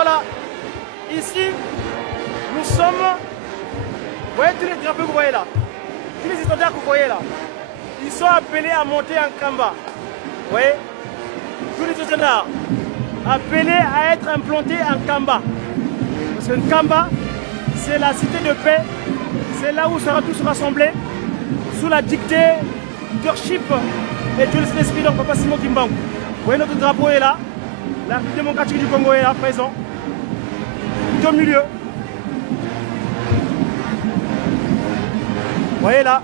Voilà, ici, nous sommes, vous voyez tous les drapeaux que vous voyez là, tous les étendards que vous voyez là, ils sont appelés à monter en Kamba. Vous voyez, tous les étendards appelés à être implantés en Kamba. Parce que Kamba, c'est la cité de paix, c'est là où sera tous rassemblés, sous la dictée, leadership et Dieu l'Esprit, donc Papa Simon Kimbangu. Vous voyez, notre drapeau est là, la République démocratique du Congo est là, présent, au milieu. Vous voyez là,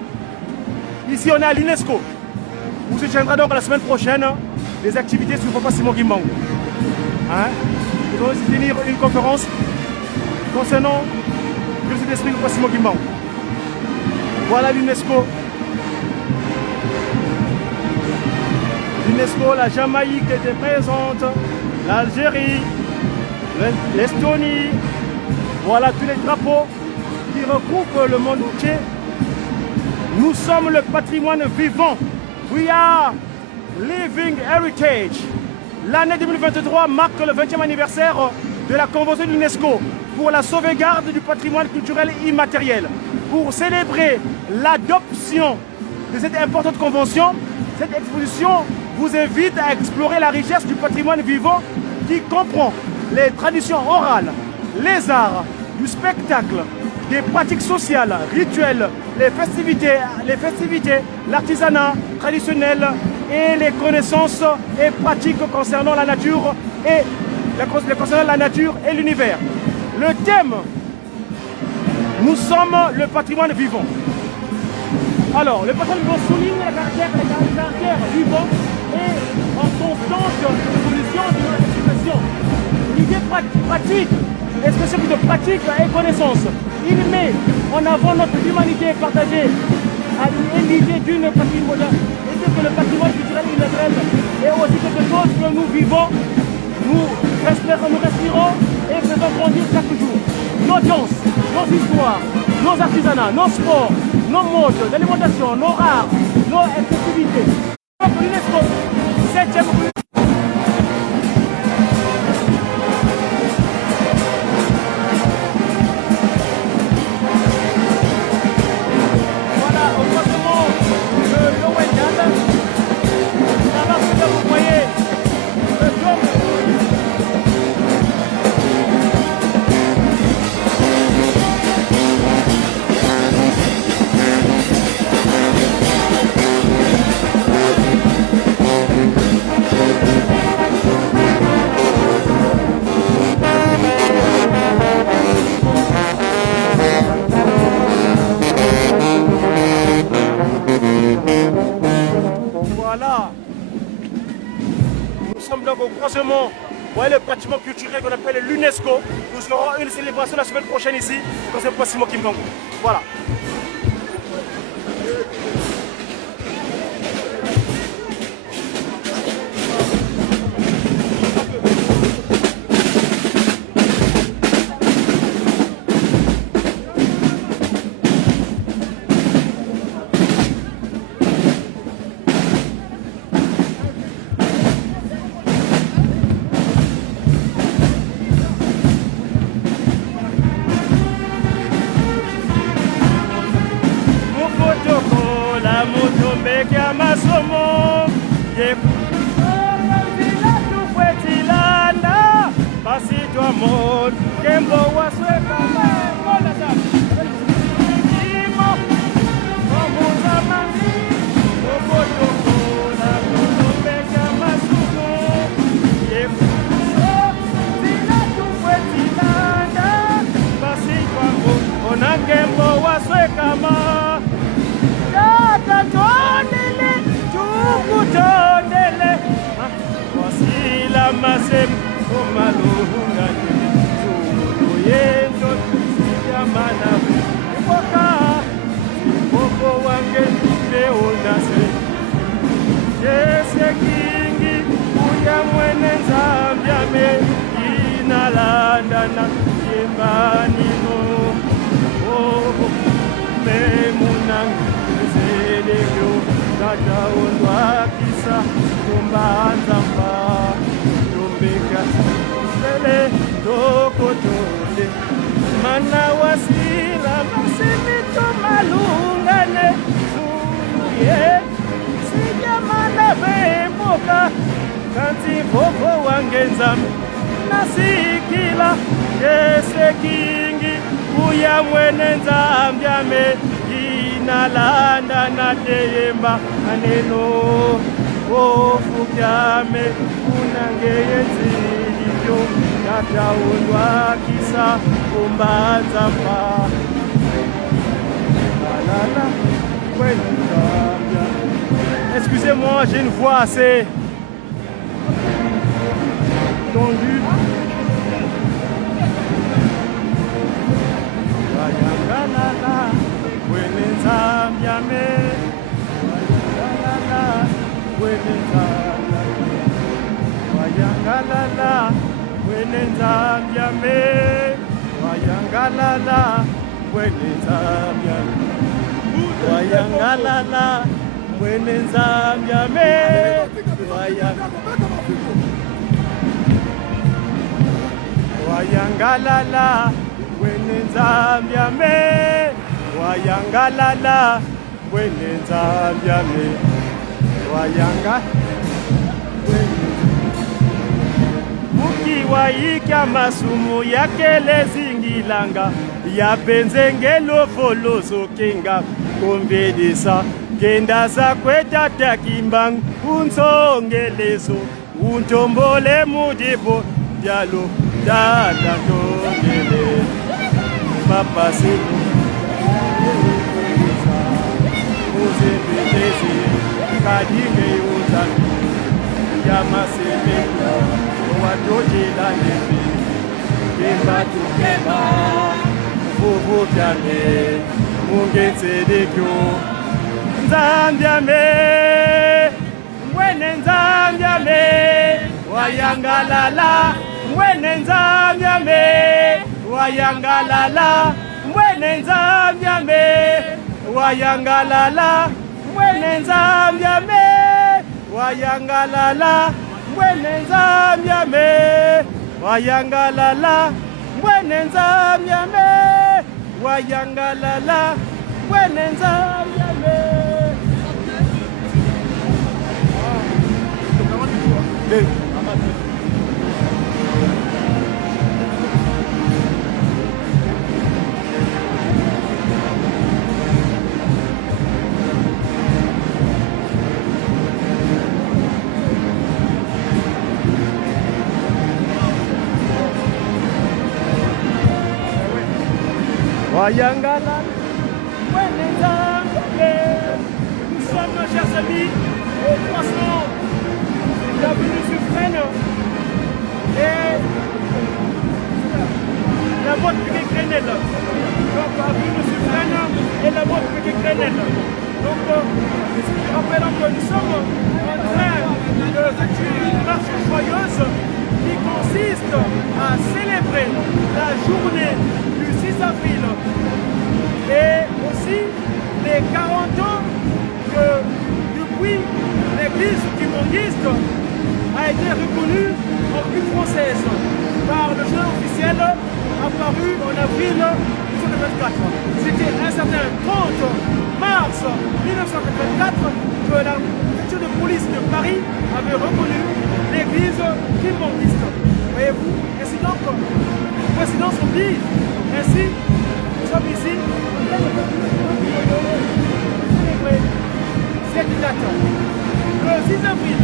ici on est à l'UNESCO, où se tiendra donc la semaine prochaine des activités sur Papa Simon Kimbangu. Hein? Nous allons aussi tenir une conférence concernant Dieu l'Esprit de Papa Simon Kimbangu. Voilà l'UNESCO. L'UNESCO, la Jamaïque était présente, l'Algérie, l'Estonie. Voilà tous les drapeaux qui regroupent le monde entier. Nous sommes le patrimoine vivant. We are living heritage. L'année 2023 marque le 20e anniversaire de la Convention de l'UNESCO pour la sauvegarde du patrimoine culturel immatériel. Pour célébrer l'adoption de cette importante convention, cette exposition vous invite à explorer la richesse du patrimoine vivant qui comprend les traditions orales, les arts, du spectacle, des pratiques sociales, rituelles, les festivités, l'artisanat traditionnel et les connaissances et pratiques concernant la nature et l'univers. Le thème, nous sommes le patrimoine vivant. Alors, le patrimoine vivant souligne le caractère vivant et en constante évolution de notre expression. L'idée pratique, expression de pratique et connaissance. Il met en avant notre humanité partagée et l'idée d'une patrie moderne. Et que le patrimoine culturel immatériel est aussi quelque chose que nous vivons, nous respirons et faisons grandir chaque jour. Nos danses, nos histoires, nos artisanats, nos sports, nos modes d'alimentation, nos arts, nos festivités. L'UNESCO, 7e. Voilà. Nous sommes donc au croisement, vous voyez le bâtiment culturel qu'on appelle l'UNESCO. Nous aurons une célébration la semaine prochaine ici, au Papa Simon Kimbangu. Voilà. Tumbanzamba, tumbika, tokotole mana wasila masimito malungane suluye sijamana vemoka kanti vovo wangenzami nasikila yese kingi uya mwene nzambyame inalanda nateyemba aneno ofu byame unangeyenzilivyo nataundwa kisa umbanza mpa alala kwenu nzambya. Excusez-moi, j'ai une voix assez tendue. Wayangalala kwenu nzambya me wayangalala kwenu nzambya wayangalala kwenu nzambya me wayangalala kwenu nzambya wayangalala kwenu nzambya me wayangalala kwenu nzambya me wayangalala kwenu nzambya me wayanga mukiwaika masumu yakelezingilanga yapenzengelo foloso kenga konvedesa kenda za kwetata kimbang unsongeleso untombole mudibo dialo dada tongele papasimu uzembelezi kadinge uzami yamaseleka wadojela nefi kemba tukemba vuvu byame mungetsedekyo nzambyame mwene nzambyame wayangalala mwene nzambyame wayangalala mwene nzambyame wayangalala mwene nzambyame wayangalala mwene nzambyame wayangalala mwene nzambyame wayangalala mwene nzambyame. Wayangala, nous sommes, chers amis, au croisement de l'avenue Suffren et la voie Piquet-Grenelle. Donc, l'avenue Suffren et la voie Piquet-Grenelle. Donc, je rappelle que nous sommes en train d'effectuer une marche joyeuse qui consiste à célébrer la journée du 6 avril et aussi les 40 ans que depuis l'église kimbangiste a été reconnue en ville française par le journal officiel apparu en avril 1924. C'était un certain 30 mars 1924 que la préfecture de police de Paris avait reconnu l'église kimbangiste. Voyez-vous, ainsi donc, présidence oblige, ainsi, nous sommes ici cette date, le 6 avril,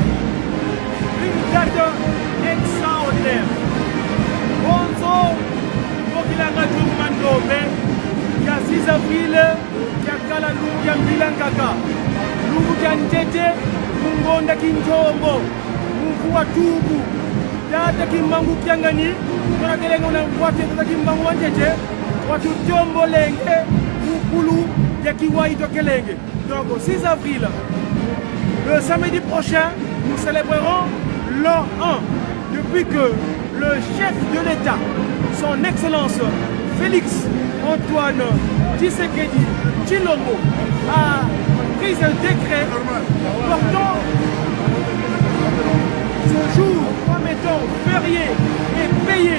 une date extraordinaire. Bonzo, Bokilanga Djoumandome, qui a 6 avril, qui a Kalanou, qui a Mbilangaka, Loubou qui a Ntete, Mungonda Kinjombo, Moukoua Toubou, Data Kimbangu Kiangani, Korakelengo na Mwate Data Kimbangu Wantete, Watu Tombo Lenge, Moukoulou, Yakiwaïto Kelenge. Donc au 6 avril, le samedi prochain, nous célébrerons l'an 1 depuis que le chef de l'État, son Excellence Félix Antoine Tshisekedi Tshilombo, a pris un décret portant ce jour comme étant férié et payé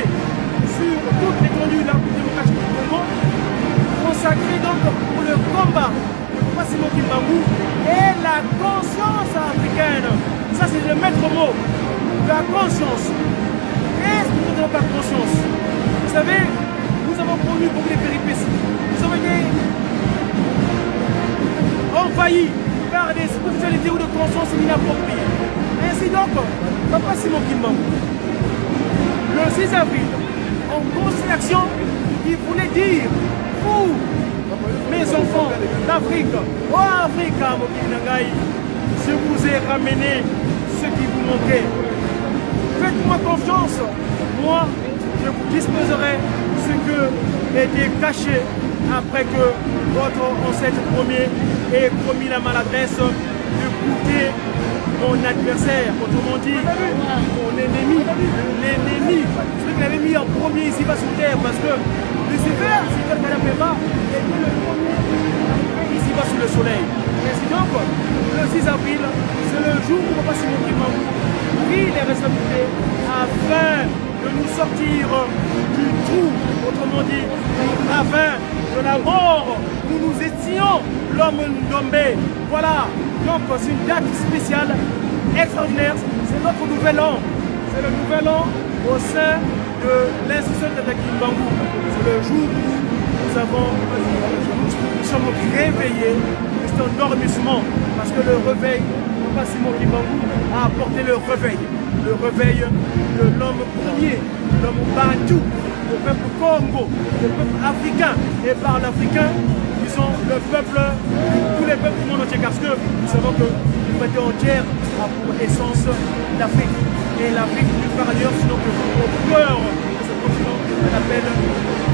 Simoki Mbangu et la conscience africaine. Ça, c'est le maître mot. La conscience. Qu'est-ce que nous avons par conscience? Vous savez, nous avons connu beaucoup de péripéties. Nous avons été envahis par des spiritualités ou de conscience inappropriées. Ainsi donc, Papa Simoki Mbangu, le 6 avril, en grosse action, il voulait dire, vous, mes enfants d'Afrique, oh Africa, Mokinangaï, je vous ai ramené ce qui vous manquait. Faites-moi confiance, moi, je vous disposerai ce que était caché après que votre ancêtre premier ait commis la maladresse de goûter mon adversaire, autrement dit, mon ennemi, l'ennemi, celui qu'il avait mis en premier ici-bas sur terre, parce que Lucifer, c'est quelqu'un n'appelle pas, était le premier ici-bas sous le soleil. Ainsi donc, le 6 avril, c'est le jour où Papa Simoki Mbangu prit les responsabilités afin de nous sortir du trou, autrement dit, du ravin de la mort où nous étions l'homme Ndombé. Voilà, donc c'est une date spéciale, extraordinaire, c'est notre nouvel an. C'est le nouvel an au sein de l'institution de Tata Kimbangu. C'est le jour où nous sommes réveillés de cet endormissement, parce que le réveil, Papa Simoki Mbangu a apporté le réveil de l'homme premier, l'homme Bantu, le peuple Congo, le peuple africain, et par l'Africain, disons le peuple, tous les peuples du monde entier, parce que nous savons que l'humanité entière a pour essence l'Afrique. Et l'Afrique, nulle part ailleurs, sinon que au cœur de ce continent, on appelle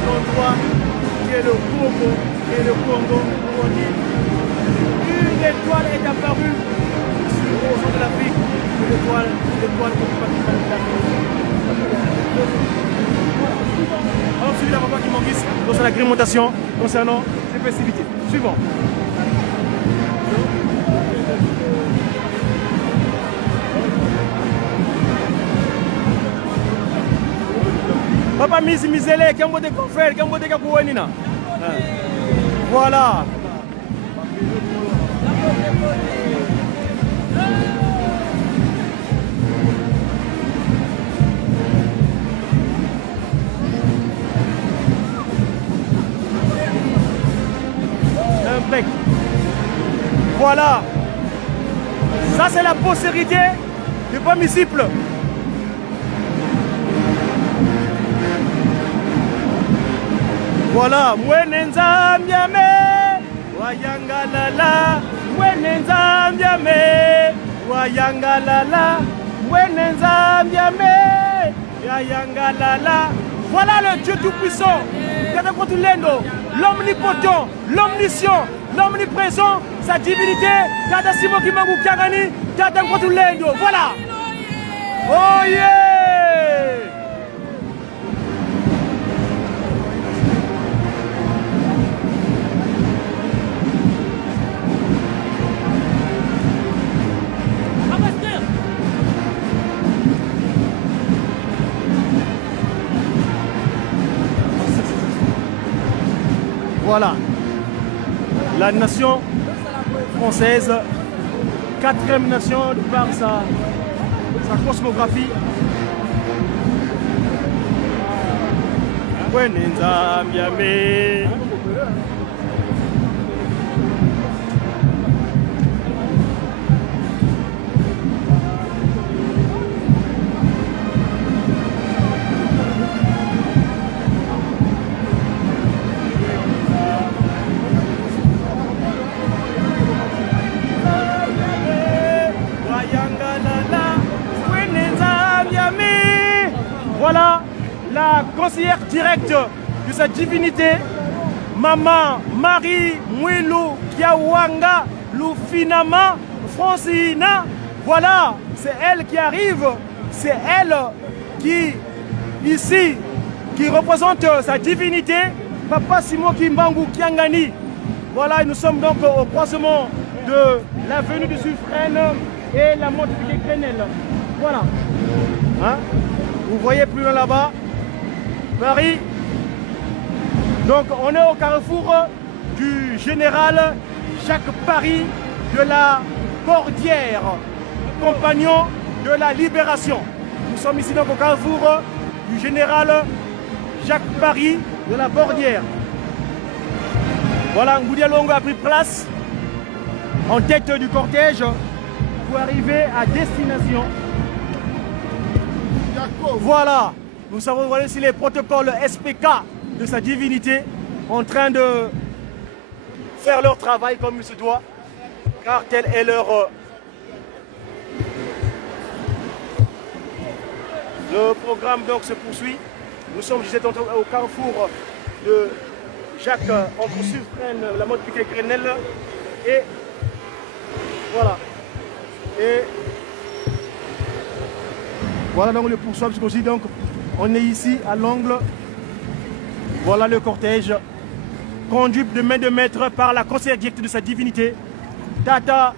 l'endroit qui est le Congo. Et le Congo, où on dit, une étoile est apparue au centre de l'Afrique, l'étoile comme patrimoine de l'Afrique. Alors, celui là, Papa Kimbangu, dans l'agrémentation concernant ces festivités. Suivant. Papa Misi Misele, Kambo de Confrère, Kambo de Kakouenina. Voilà. Impec. Voilà. Ça, c'est la postérité du premier disciple. Voilà, Mwenenza Mbiame, Wayangalala, Mwenenza Mbiame, Wayangalala, Mwenenza Mbiame, Wayangalala. Voilà le Dieu Tout-Puissant, l'omnipotent, l'omniscient, l'omniprésent, sa divinité, Tata Simoki Mbangu Kiangani, Tata Nkotulendo. Voilà. Oh yeah! Voilà, la nation française, 4e nation de par sa cosmographie. Mwenenza Mbiame. Voilà la conseillère directe de sa divinité, Maman Marie Mwilu Kiawanga Lufinama Francina. Voilà, c'est elle qui arrive, c'est elle qui, ici, qui représente sa divinité, Papa Simoki Mbangu Kiangani. Voilà, nous sommes donc au croisement de l'avenue du Suffrène et la montée du Grenelle. Voilà. Hein? Vous voyez plus loin là-bas, Paris. Donc on est au carrefour du général Jacques Paris de la Bordière, compagnon de la Libération. Nous sommes ici donc au carrefour du général Jacques Paris de la Bordière. Voilà, Ngoudia Longo a pris place en tête du cortège pour arriver à destination. Voilà, nous savons voilà ici les protocoles SPK de sa divinité en train de faire leur travail comme il se doit, car tel est leur... Le programme donc se poursuit. Nous sommes au carrefour de Jacques entre Suffren, la mode piquet Grenelle et voilà. Et voilà donc le poursuivre jusqu'au donc on est ici à l'angle. Voilà le cortège conduit de main de maître par la conseillère directe de sa divinité Tata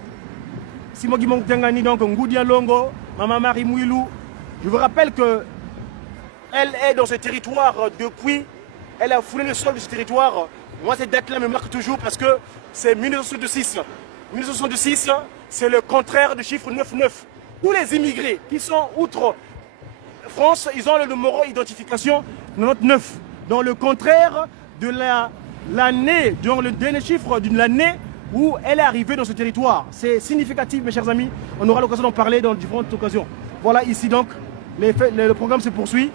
Simogi Mongtengani, donc Ngoudia Longo, Maman Marie Mouilou. Je vous rappelle que elle est dans ce territoire depuis, elle a foulé le sol de ce territoire. Moi, cette date-là me marque toujours parce que c'est 1966. 1966, c'est le contraire du chiffre 99. Tous les immigrés qui sont outre France, ils ont le numéro d'identification 99. Dans le contraire de l'année, dans le dernier chiffre de l'année où elle est arrivée dans ce territoire. C'est significatif, mes chers amis. On aura l'occasion d'en parler dans différentes occasions. Voilà, ici donc, le programme se poursuit.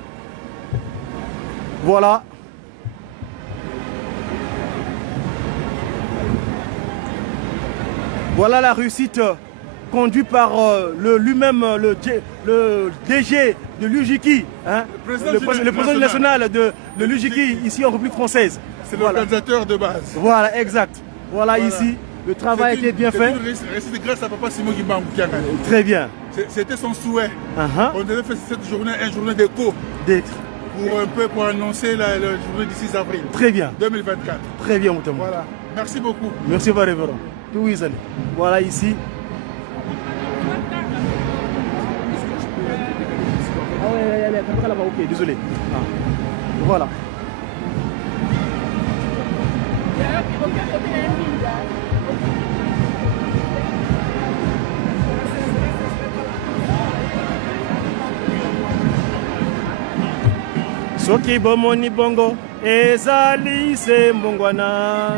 Voilà. Voilà la réussite conduite par lui-même, le DG de l'UJIKI, hein, le président national de l'UJIKI ici en République française. C'est l'organisateur de base. Voilà, exact. Voilà, ici, le travail a été bien fait. C'est grâce à Papa Simon Guimba Moukianga. Très bien. C'était son souhait. On devait faire cette journée une journée d'écho. Pour annoncer la journée du 6 avril. Très bien. 2024. Très bien, Moutamou. Voilà. Merci beaucoup. Merci, révérend. Voilà ici. Ah ouais, là-bas, ok, désolé. Ah. Voilà. Soki bomoni bongo ezali se mbongwana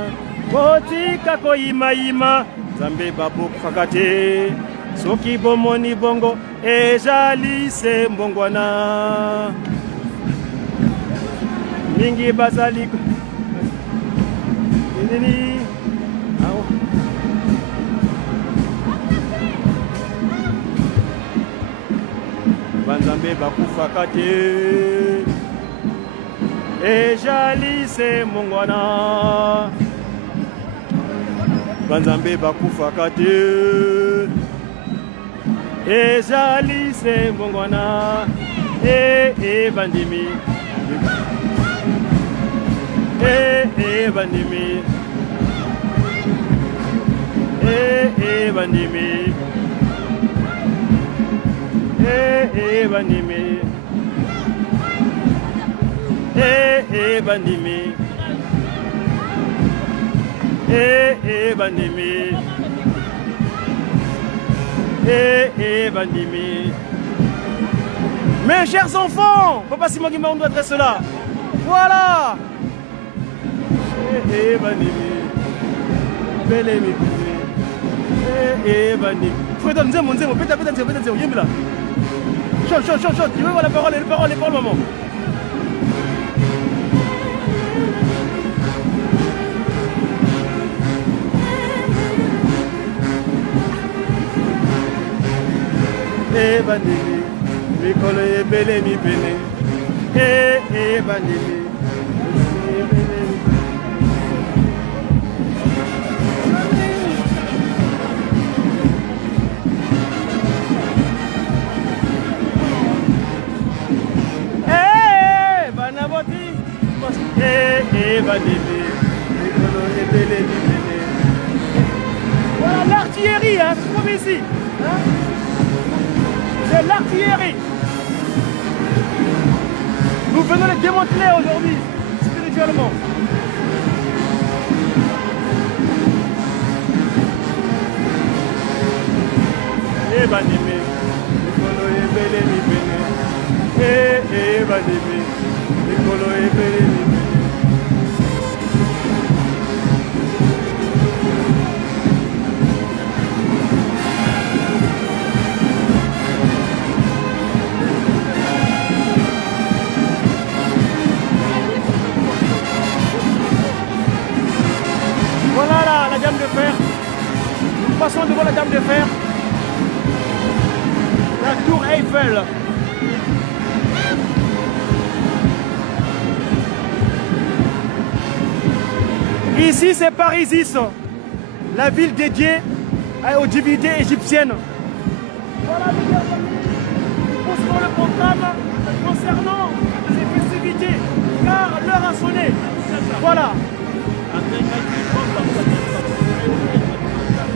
botika koyima yima Zambe babuk fakate. Soki bomoni bongo ezali se mbongwana mingi bazali nini Banzambe bakufakate ezali se mbongwana Banzambe bakufakate ezali se mbongwana bandimi bandimi bandimi bandimi bandimi bandimi bandimi. Mes chers enfants, Papa Simon Guimba, on doit être cela. Voilà. Bandimi. Belemi. Bandimi. Frère, nzemo, peta, yembila. Chante. Tu veux voir la parole, maman. Bandimi, mikolo ebele mi pene. Bandimi. Banaboti. Bandimi, mikolo ebele mi pene. Voilà l'artillerie, hein, c'est comme ici. Hein? C'est l'artillerie. Nous venons les démanteler aujourd'hui, spirituellement. bandimi, mikolo ebele mibene. Bandimi, mikolo ebele mibene. Voilà la dame de fer. Nous passons devant la dame de fer. La tour Eiffel. Ici c'est Parisis, la ville dédiée aux divinités égyptiennes. Voilà nous poursuivons le programme concernant ces festivités, car l'heure a sonné. Voilà.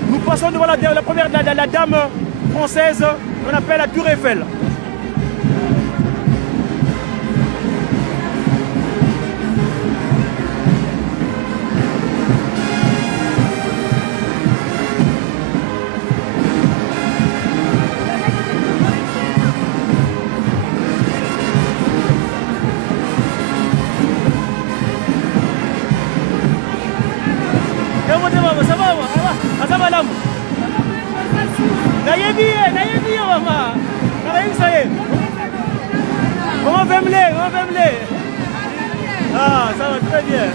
Nous passons devant la première la dame française qu'on appelle la tour Eiffel. Comment Vemblé? Ah, ça va très bien.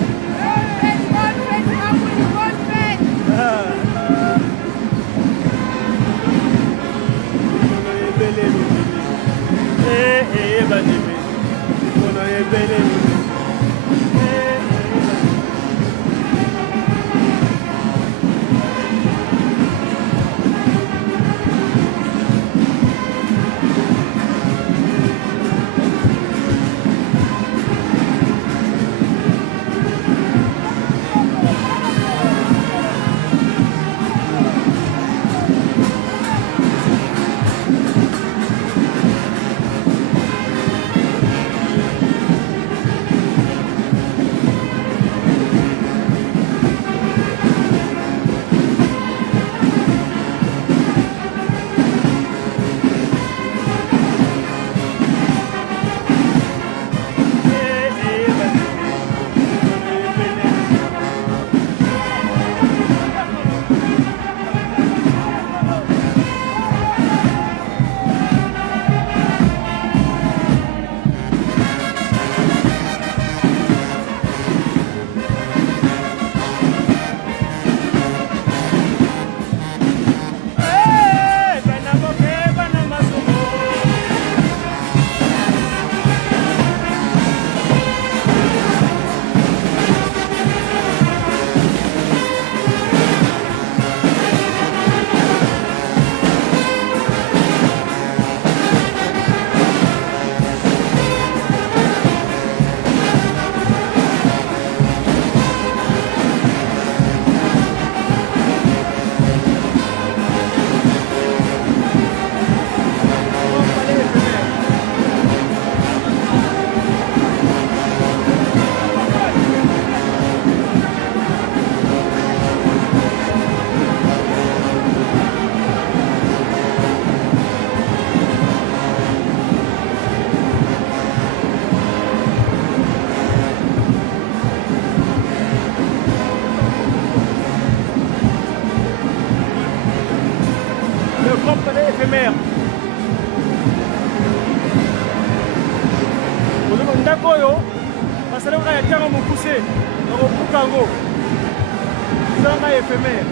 éphémère. Ndako oyo basalaka ya ntango mokuse nakobuka yango ezalanga éphémère.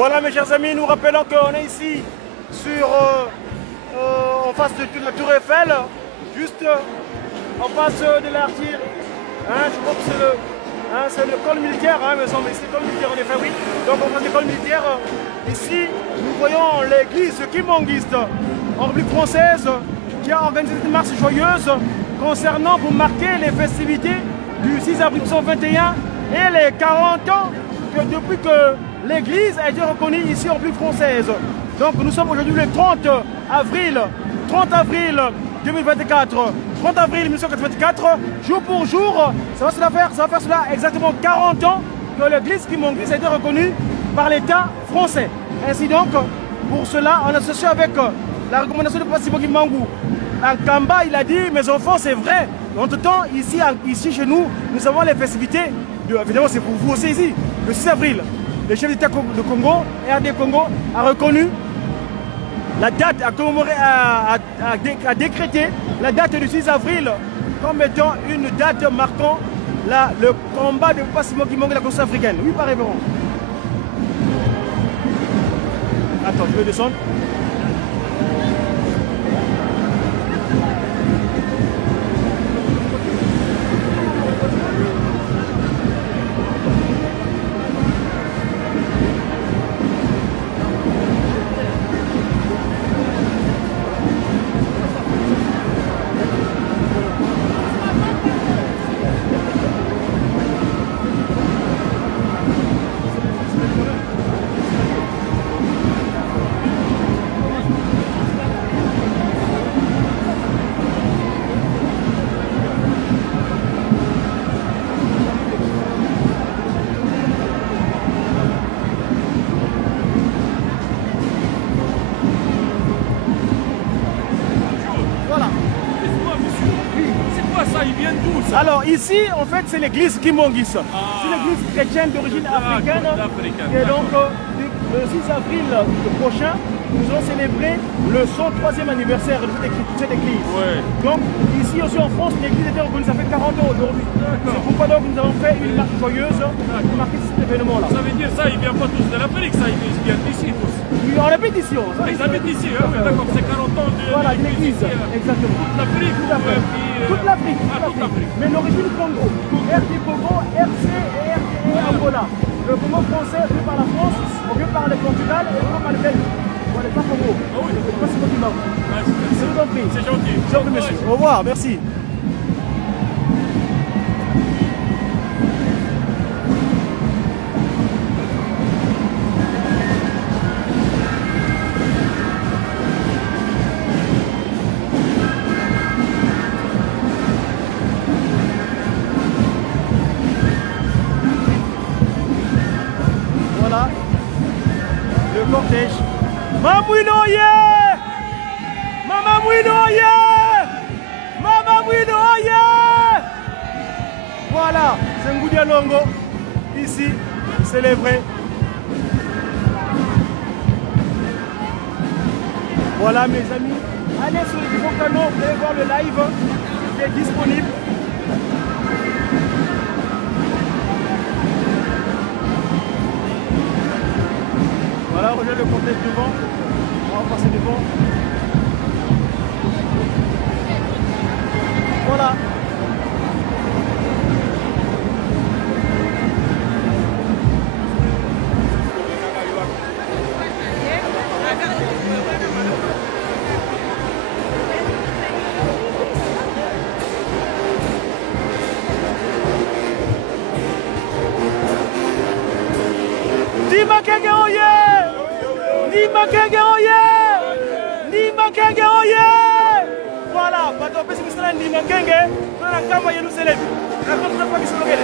Voilà mes chers amis, nous rappelons qu'on est ici sur, en face de la tour Eiffel, juste en face de l'artillerie. Je crois que c'est le col militaire, me semble, c'est le col militaire en effet, oui. Donc en face du col militaire, ici, nous voyons l'église kimonguiste en République française qui a organisé une marche joyeuse concernant pour marquer les festivités du 6 avril 1921 et les 40 ans que depuis que l'église a été reconnue ici en République française. Donc nous sommes aujourd'hui le 30 avril 2024, 30 avril 1984, jour pour jour, ça va faire cela exactement 40 ans que l'église kimonguiste a été reconnue par l'État français. Ainsi donc, pour cela, en association avec la recommandation de Pape Simon Kimbangu, en Kamba, il a dit, mes enfants, c'est vrai. Entre-temps, ici chez nous, nous avons les festivités, évidemment c'est pour vous aussi ici, le 6 avril. Le chef d'État de Congo, RD Congo, a reconnu la date, a décrété la date du 6 avril comme étant une date marquant le combat de Pape Simon Kimbangu et la Constitution africaine. Oui, par révérend. Attends, je vais descendre. Alors ici, en fait, c'est l'église kimonguiste. C'est l'église chrétienne d'origine africaine. Et donc, le 6 avril prochain, nous allons célébrer le 103e anniversaire de cette église. Ouais. Donc, ici aussi en France, l'église était reconnue, ça fait 40 ans aujourd'hui. C'est pourquoi donc nous avons fait une marche joyeuse pour marquer cet événement-là. Ça veut dire ça, ils ne viennent pas tous de l'Afrique, ça, ils viennent d'ici tous. Oui, on habite ici. Ils habitent ici, d'accord, c'est 40 ans de voilà, l'église. Exactement. Toute l'Afrique. Toute l'Afrique. Mais l'origine Congo. RD Congo, RC et RDE Angola. Le Congo français occupé par la France, occupé par le Portugal et occupé par le Belge. Voilà, pas Congo. Ah oui. C'est pas Simon C'est vous en prie. C'est gentil. Gentil, monsieur. Au revoir, merci. Le cortège. Mamouino yeah! Mamouino yeah! Mamouino yeah! Voilà, c'est Ngoudia Longo, ici, célébré. Voilà mes amis, allez sur les différents canaux, vous allez voir le live qui est disponible. Voilà, rejoignez le cortège devant. On va passer devant. Voilà. Dima Kenge oye! Dima Kenge oye! Dima Kenge oye! Voilà, bato pesi misala Dima Kenge, tuna kama yenu selebi. Na kwa tuna kwa kisologele.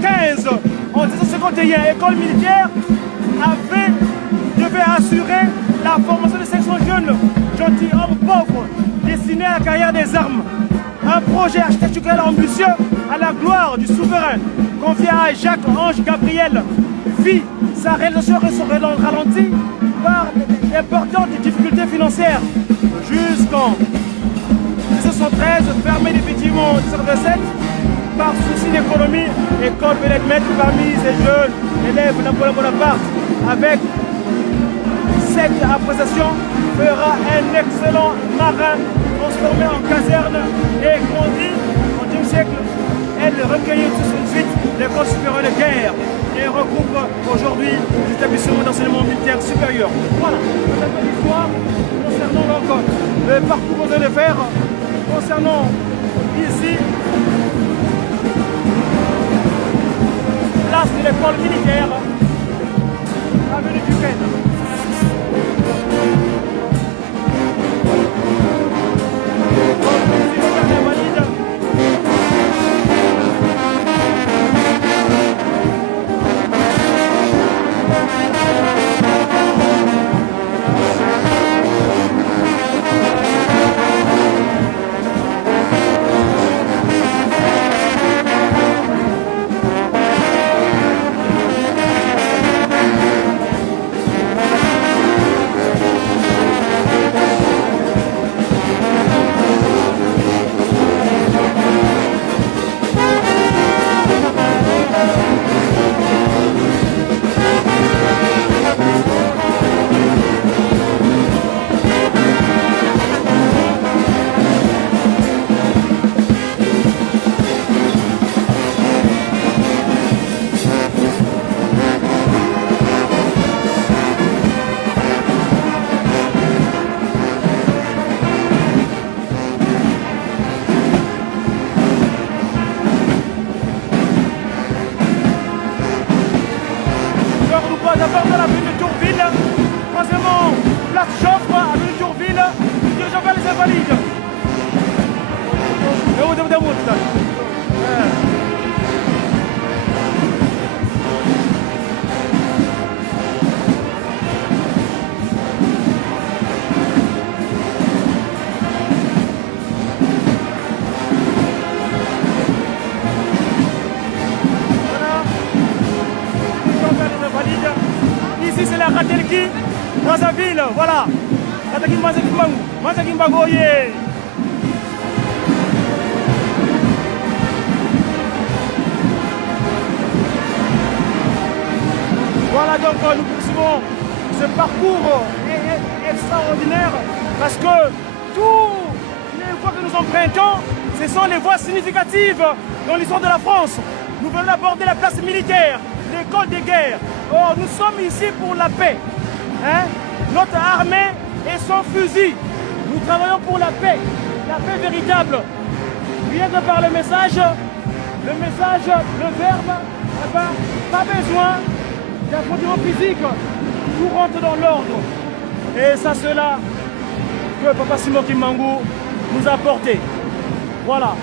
15, en 1951, école militaire devait assurer la formation de 500 jeunes gentilshommes pauvres destinés à la carrière des armes. Un projet architectural ambitieux à la gloire du souverain, confié à Jacques-Ange Gabriel, vit sa réalisation ralentie par d'importantes difficultés financières jusqu'en 1913, fermé définitivement en 1927 par souci d'économie. L'école venait de mettre parmi ces jeunes élèves Napoléon Bonaparte. Avec cette appréciation, fera un excellent marin transformé en caserne et grandi au XXe siècle. Elle recueillit tout de suite l'école supérieure de guerre et regroupe aujourd'hui les établissements d'enseignement militaire supérieur. Voilà, c'est un peu l'histoire concernant donc le parcours qu'on devait faire concernant ici place de l'école militaire, avenue Duquesne. D'abord dans la ville de Tourville, troisièmement, place Joffre, avenue de Tourville, dirigeant vers les Invalides. Ici c'est la Ratelki, Brazzaville, voilà. Ratelki, Mazaki Mbango, yeah. Voilà donc nous poursuivons ce parcours extraordinaire parce que toutes les voies que nous empruntons, ce sont les voies significatives dans l'histoire de la France. Nous venons aborder la place militaire, l'école des guerres. Or, nous sommes ici pour la paix. Notre armée est sans fusil. Nous travaillons pour la paix véritable. Rien que par le message, le verbe, pas besoin d'affrontement physique. Tout rentre dans l'ordre. Et c'est cela que Papa Simon Kimbangu nous a apporté. Voilà.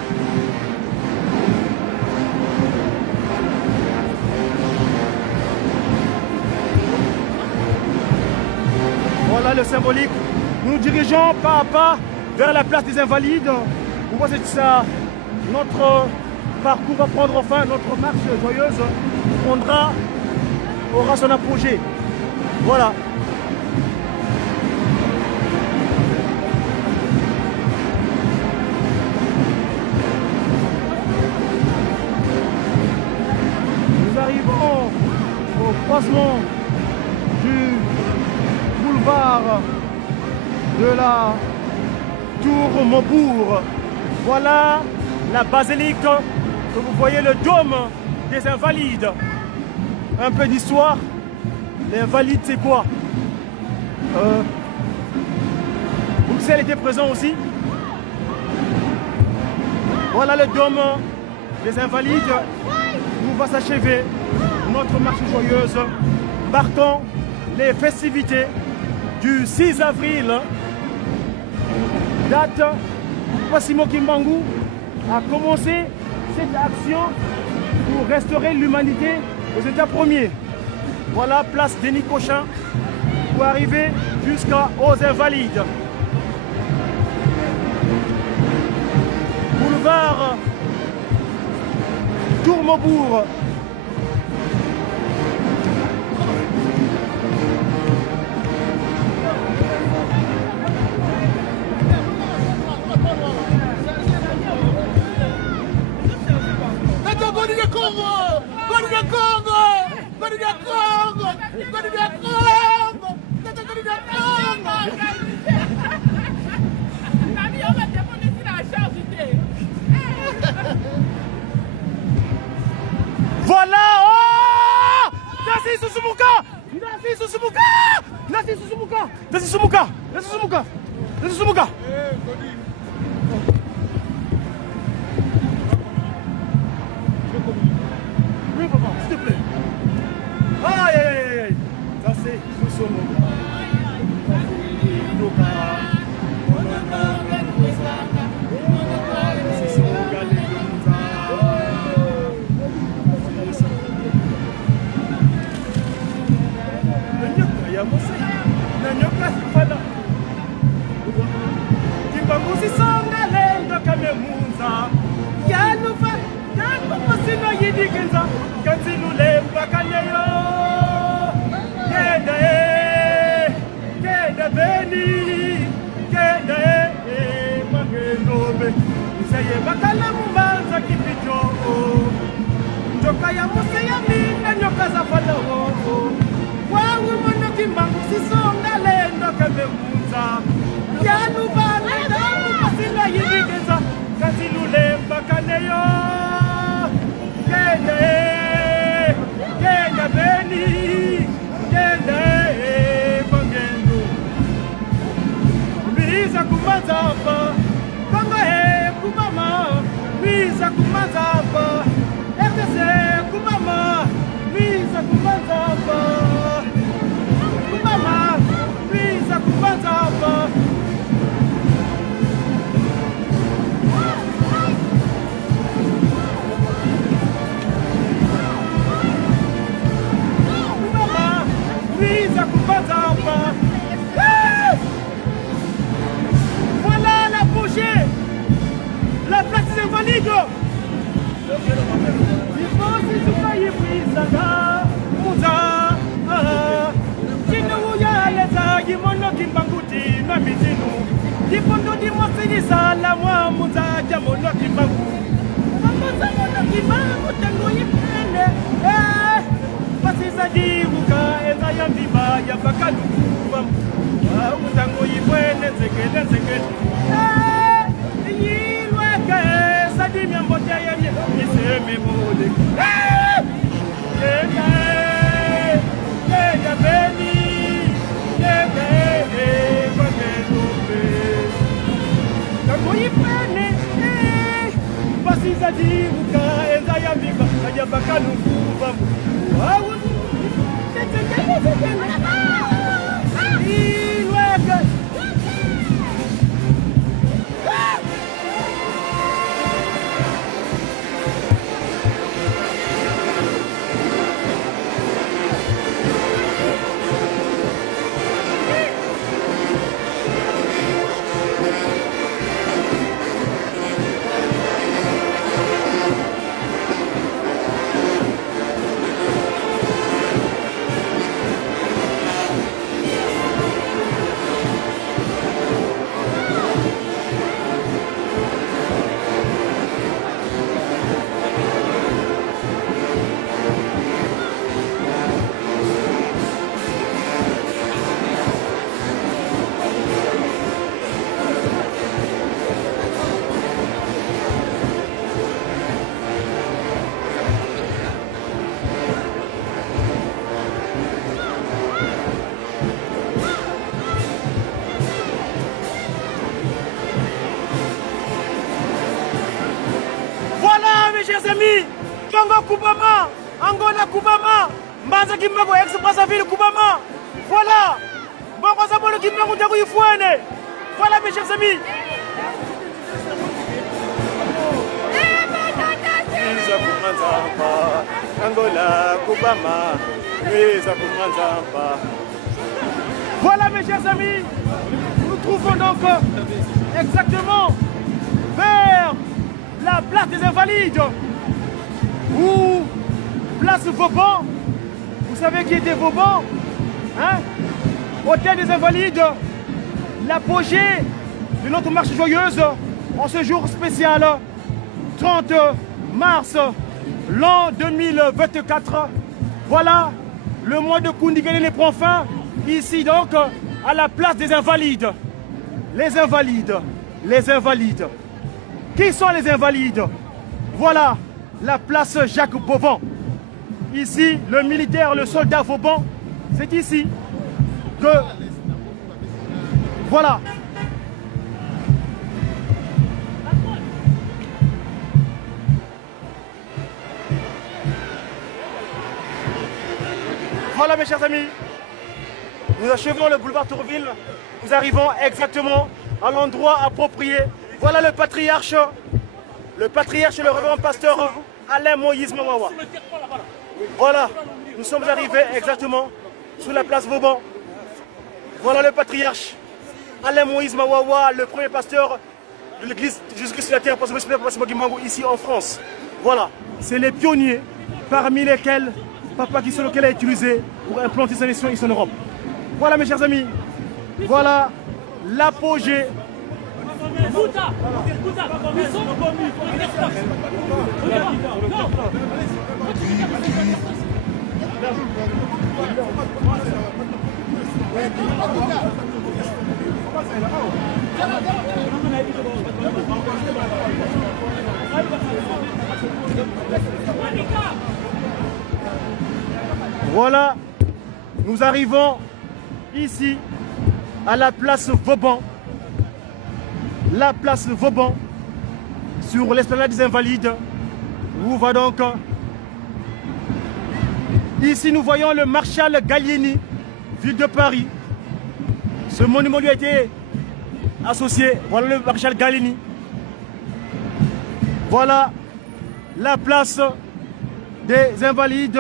Voilà le symbolique. Nous nous dirigeons pas à pas vers la place des Invalides. Vous voyez ça, notre parcours va prendre fin, notre marche joyeuse aura son apogée. Voilà. Nous arrivons au croisement du boulevard de la Tour Maubourg. Voilà la basilique que vous voyez, le dôme des Invalides. Un peu d'histoire. Les Invalides, c'est quoi? Bruxelles était présent aussi. Voilà le dôme des Invalides où va s'achever notre marche joyeuse, marquant les festivités du 6 avril, date où Simon Kimbangu a commencé cette action pour restaurer l'humanité aux états premiers. Voilà, place Denis Cochin pour arriver jusqu'aux Invalides. Boulevard Tourmaubourg. Voilà! Oh! Nassi Susumuka! Nassi Susumuka! Nassi Susumuka! Nassi Susumuka! Nassi Susumuka! Nassi Susumuka! Oui, papa, s'il te plaît. Aïe, aïe, aïe, aïe. Ça, c'est Susumuka. Congo Koubama, Angola Koubama, Mbanza Kimbango, ex-Brazzaville Koubama. Voilà. Bon, Brazzaville Kimbango, Diago Yifouane. Voilà mes chers amis. Kumanzampa, Angola, Kubama, Nueza Kumanzampa. Voilà mes chers amis, nous trouvons donc exactement vers la place des Invalides ou place Vauban. Vous savez qui était Vauban, hein? Hôtel des Invalides, l'apogée de notre marche joyeuse en ce jour spécial 30 mars l'an 2024. Voilà, le mois de Koundigane prend fin ici donc à la place des Invalides. Les Invalides, les Invalides. Qui sont les Invalides? Voilà la place Jacques Vauban. Ici, le militaire, le soldat Vauban, c'est ici que... Voilà. Voilà mes chers amis, nous achevons le boulevard Tourville, nous arrivons exactement à l'endroit approprié. Voilà le patriarche et le révérend pasteur Alain Moïse Mawawa. Voilà, nous sommes arrivés exactement sous la place Vauban. Voilà le patriarche Alain Moïse Mawawa, le premier pasteur de l'église de Jésus-Christ sur la terre, ici en France. Voilà, c'est les pionniers parmi lesquels Papa Kisolo a utilisé pour implanter sa mission ici en Europe. Voilà mes chers amis, voilà l'apogée. Voilà, nous arrivons ici à la place Vauban. La place Vauban, sur l'esplanade des Invalides, où va donc... Ici, nous voyons le Marshal Gallieni, ville de Paris. Ce monument lui a été associé. Voilà le Marshal Gallieni. Voilà la place des Invalides,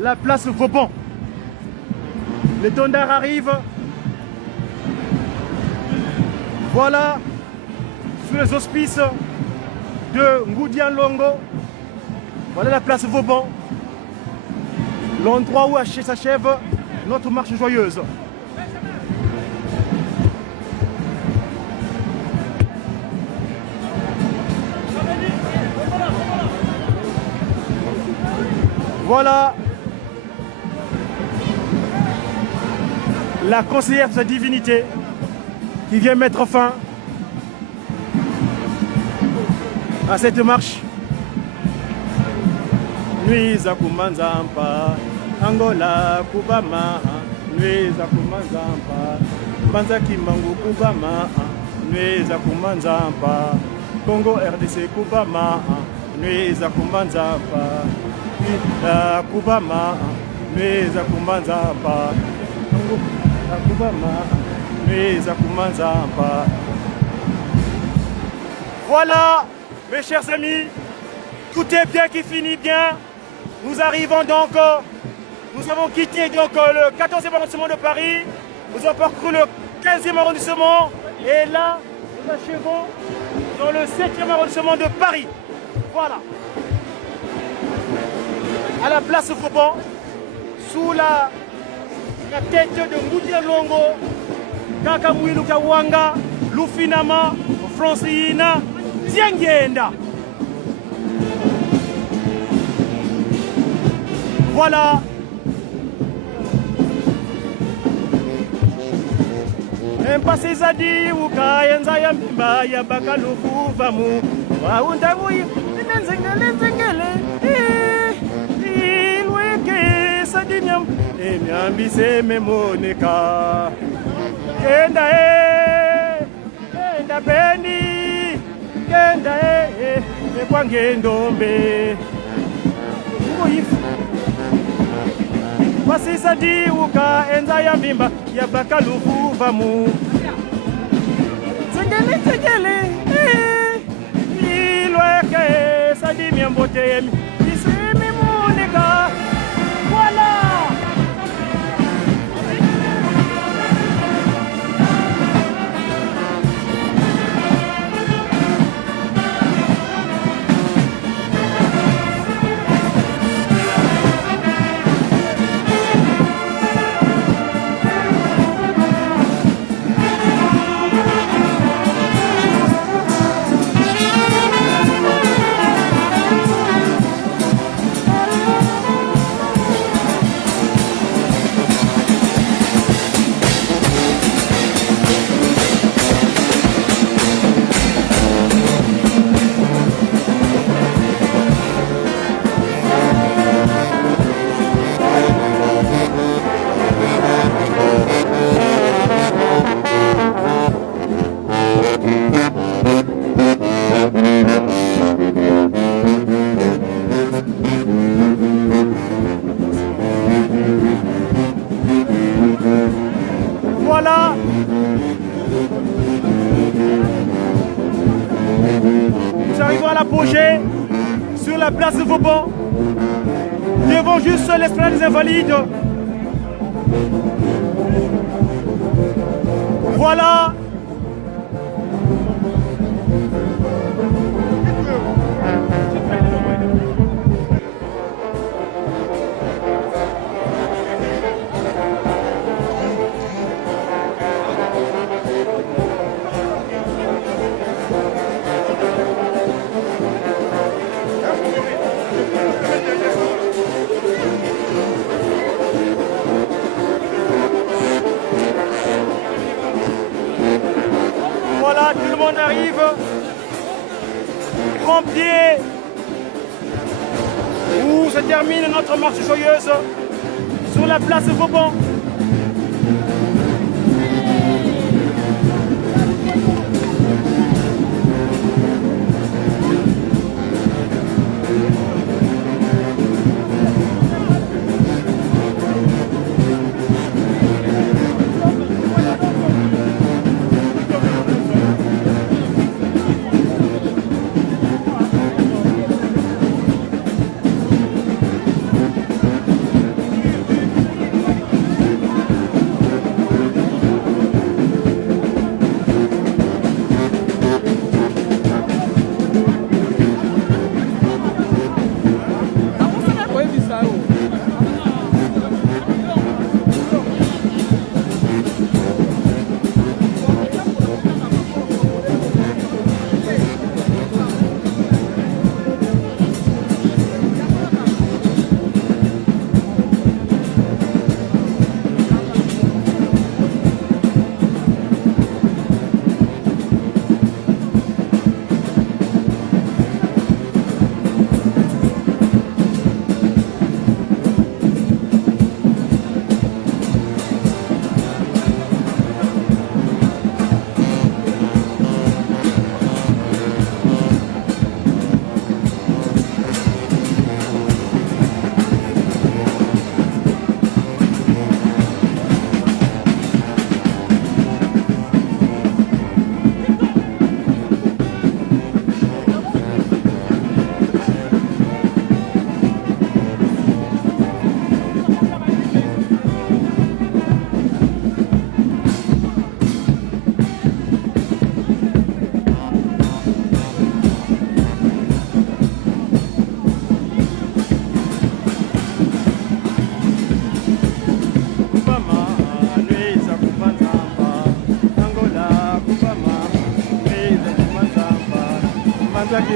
la place Vauban. L'étendard arrive. Voilà, sous les auspices de Ngoudian Longo, voilà la place Vauban, l'endroit où s'achève notre marche joyeuse. Voilà la conseillère de sa divinité qui vient mettre fin à cette marche. Nuiza Kumanzampa, Angola, Kubama, Nuiza Kumanzampa, Banza Kimbangu Kubama, Nuiza Kumanzampa, Congo RDC Kubama, Nuiza Kumanzampa, Kubama, Nuiza Kumanzampa, Kubama. Voilà, mes chers amis, tout est bien qui finit bien. Nous arrivons donc, nous avons quitté donc le 14e arrondissement de Paris, nous avons parcouru le 15e arrondissement et là, nous achevons dans le 7e arrondissement de Paris. Voilà. À la place Vauban, sous la tête de Ngoudian Longo, Kaka Mwilu Kawanga, Lufinama, Francina, Tiangenda. Voilà. Empase zadi ukayenza ya mbimba ya bakaluku vamu. Waundawi nenzengele ilweke sadinyam emyambise memoneka. Kenda kenda bendi, kenda kwange ndombe. Pasisa di uka enza ya mbimba ya bakalufu vamu. Zengele ilweke sadi miambote isimi munika. Voilà. Voilà. Nous arrivons à l'apogée sur la place de Vauban, devant juste l'esplanade des Invalides. Voilà. Voilà, tout le monde arrive. Grand pied. Où se termine notre marche joyeuse sur la place Vauban.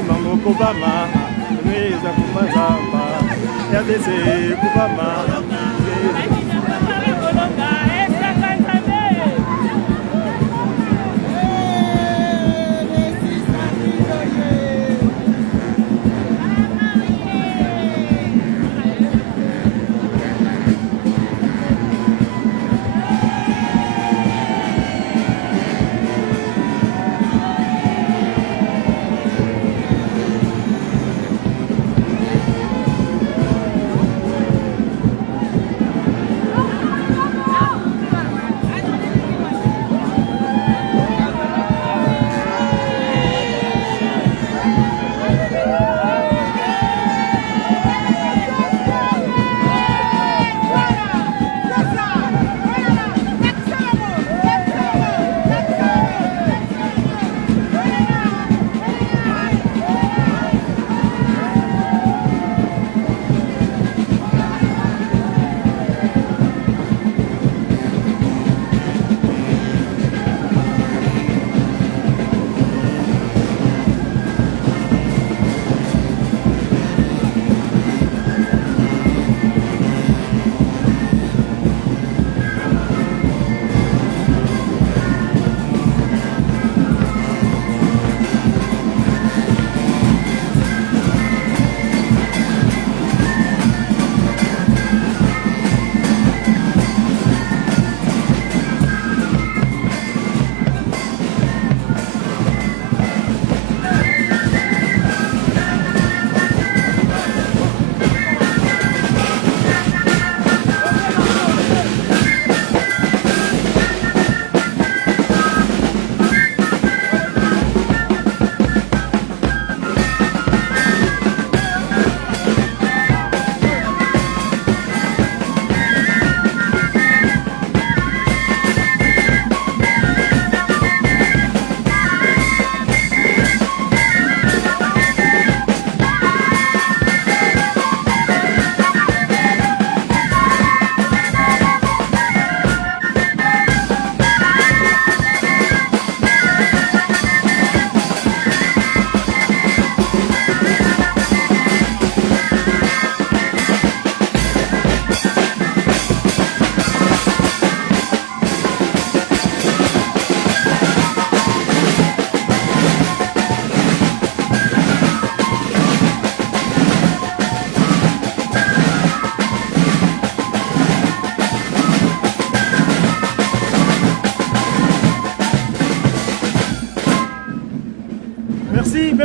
Mango Kubama, Meza Kumazamba, Yadese Kubama.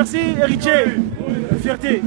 Merci, héritier. Fierté.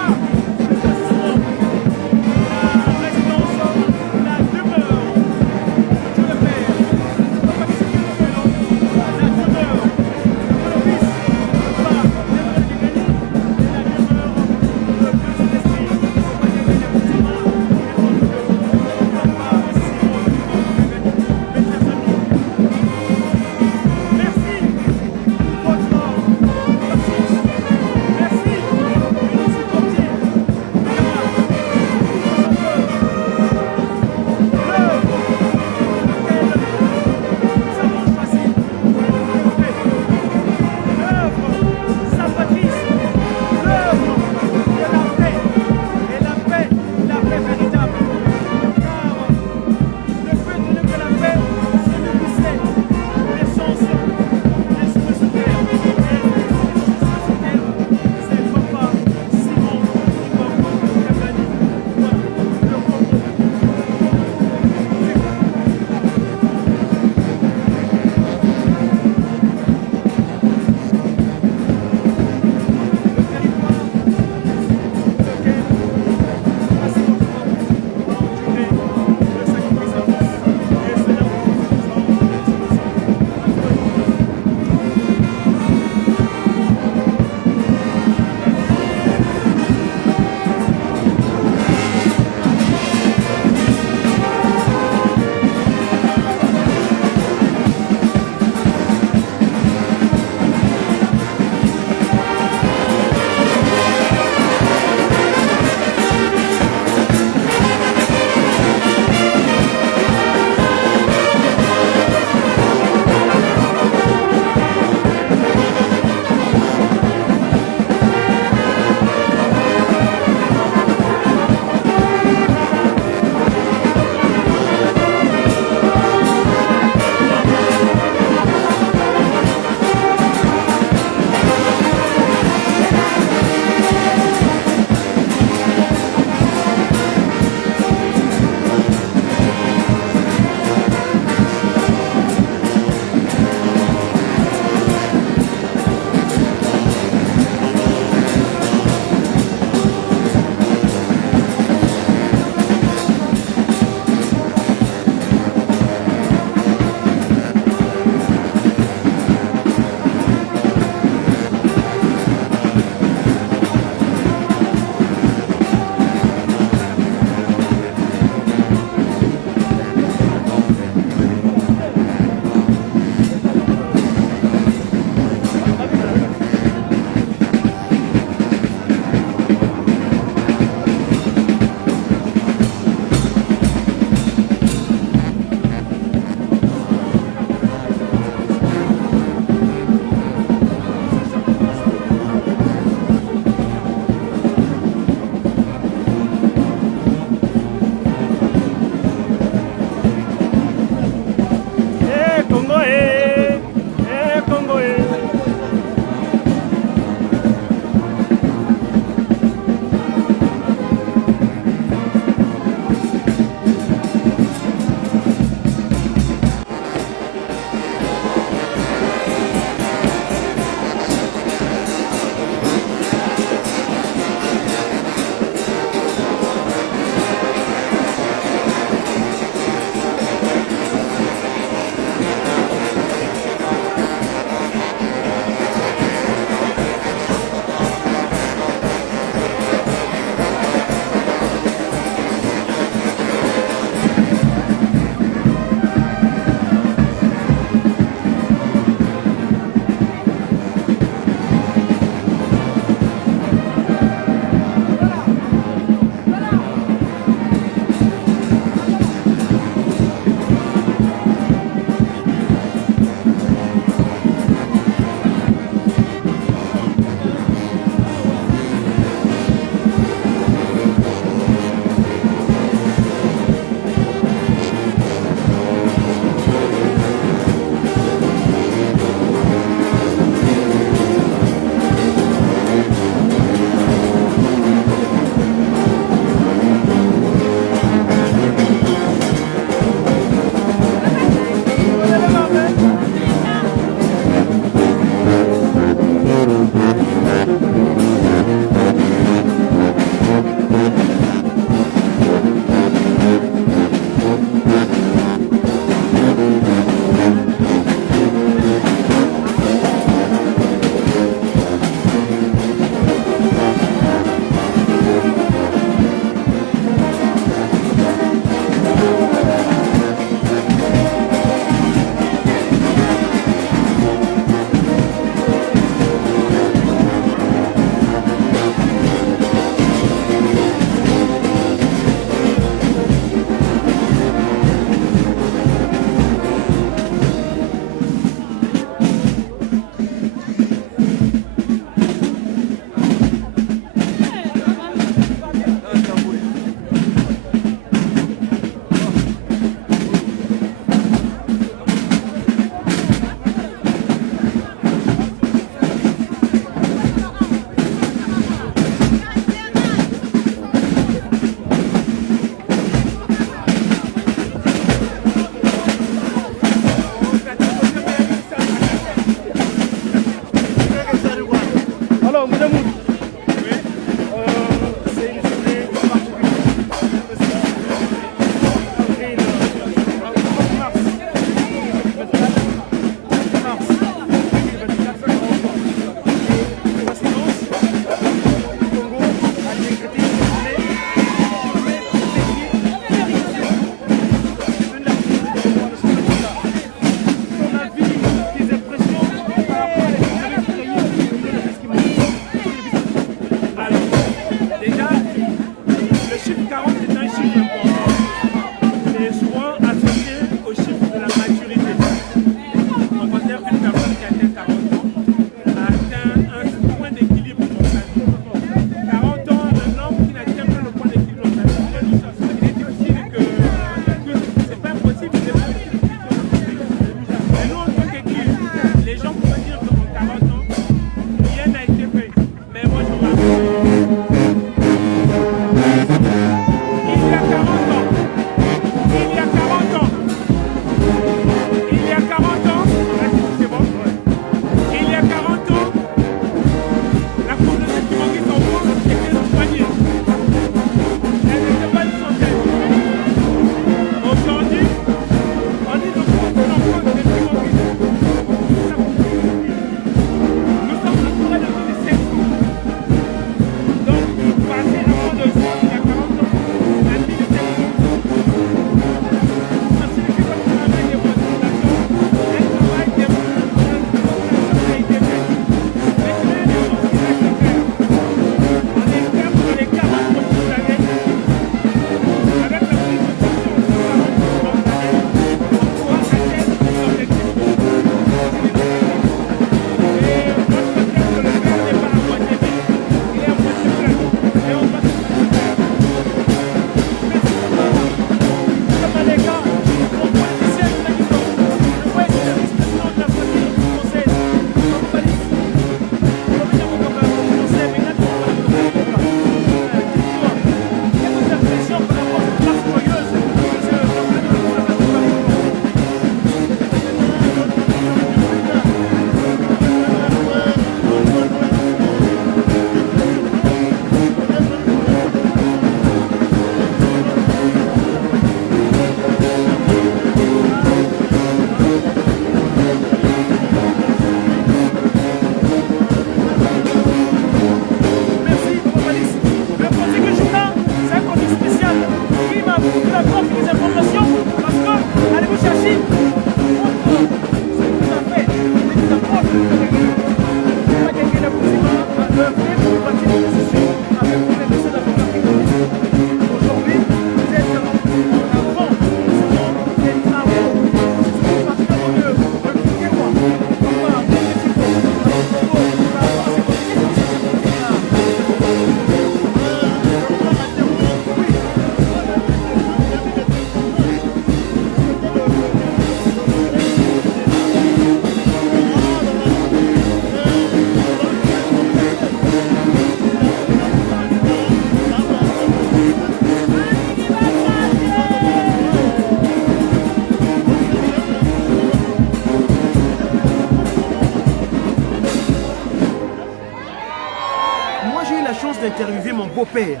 interviewé mon beau-père,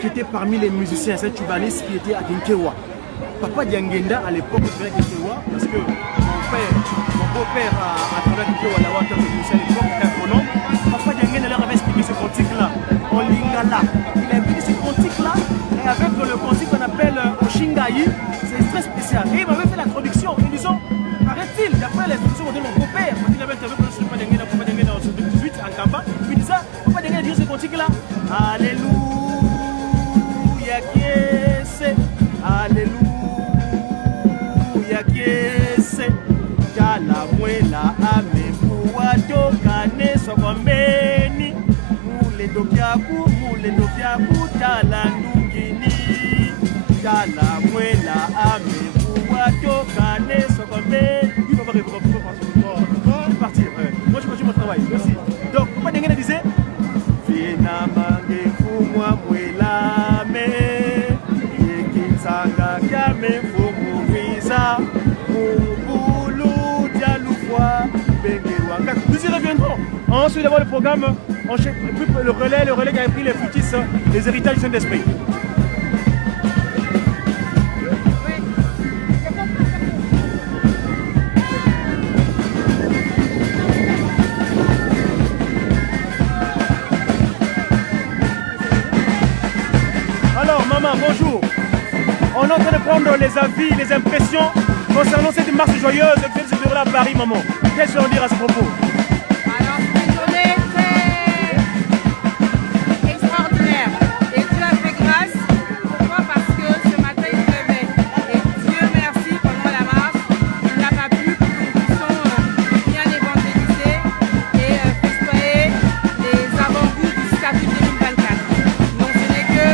qui était parmi les musiciens, c'est un tubaniste qui était à Kinkewa. Papa Diangenda à l'époque était à Kinkewa, parce que mon beau-père a travaillé à Kinkewa là-bas en tant que musicien à l'époque, était agronome. Papa Diangenda leur avait expliqué ce cantique-là, en lingala. Il a expliqué ce cantique-là, et avec le cantique qu'on appelle Oshingayi, c'est très spécial. Et il m'avait fait la traduction en disant, arrête-t-il, d'après l'instruction de mon beau-père, quand il avait interviewé le Papa Diangenda en 2018 en Kamba, il disait, Papa Diangenda dit ce cantique-là, Alléluia, Kiese, Alléluia, Kiese, Kala Mwela, Amefua, Tokane, Sokombeni, Mule Dokiaku, Talandungini, Kala Mwela, Amefua, Tokane, Sokombeni. Il va partir. Moi je continue mon travail. Merci. Donc, Papa Diangenda disait, Fina mange fumwa mwelame, Yekinsanga kame fumuwiza, Mubulu dialoufwa, Bengeruanga. Nous y reviendrons. Ensuite d'avoir le programme, le relais qui a pris les fruitis, les héritages du Saint-Esprit. Bonjour. On est en train de prendre les avis, les impressions concernant cette marche joyeuse qui se déroule à Paris, maman. Qu'est-ce qu'on dire à ce propos? Alors, c'est une journée très extraordinaire. Et Dieu a fait grâce. Pourquoi? Parce que ce matin, il pleuvait. Et Dieu merci, pendant la marche, il n'a pas plu pour que nous puissions bien évangéliser et festoyer les avant-goûts du statut 2024. Donc, ce n'est que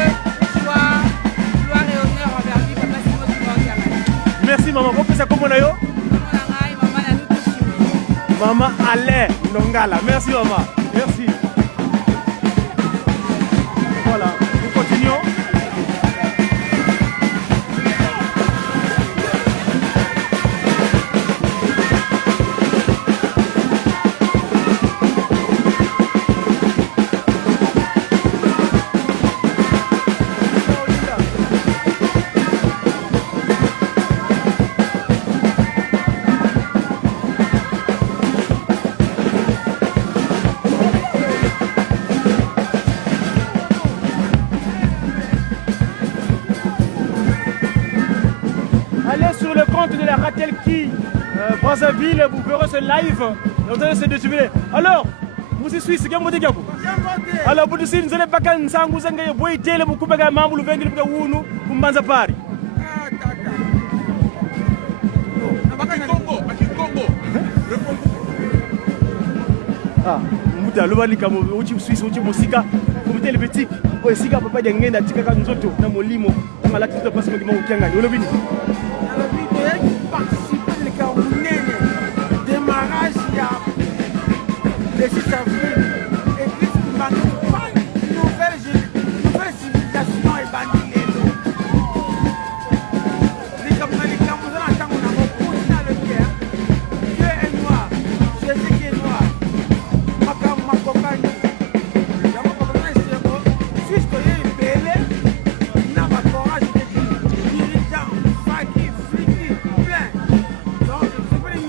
gloire et honneur envers lui, Papa Simon Diamant. Merci, maman. Vous faites ça comme on a eu? Maman Alain Nongala. Merci, maman. Merci. Voilà, nous continuons. De la Ratelki Brazzaville, vous verrez ce live. Alors, vous êtes suisse, vous êtes alors, vous êtes nous allez pas quand vous avez boy télé, vous coupez la main, vous venez de vous vous manzez Paris. Ah, vous avez le wali comme vous Suisse, vous musica, vous mettez le petit, vous êtes sika papa d'engenda tika quand nous autres dans mon limo, dans la petite passe qui m'a okianga, vous le vini. Participer les Camerounais démarrage le 6 avril et puis il manque pas une nouvelle civilisation et bandit les Camerounais attendent on a beaucoup de le pierre Dieu est noir Jésus qui est noir ma compagne juste que il belé n'a pas courage de dirigeant faki friki plein donc c'est pas une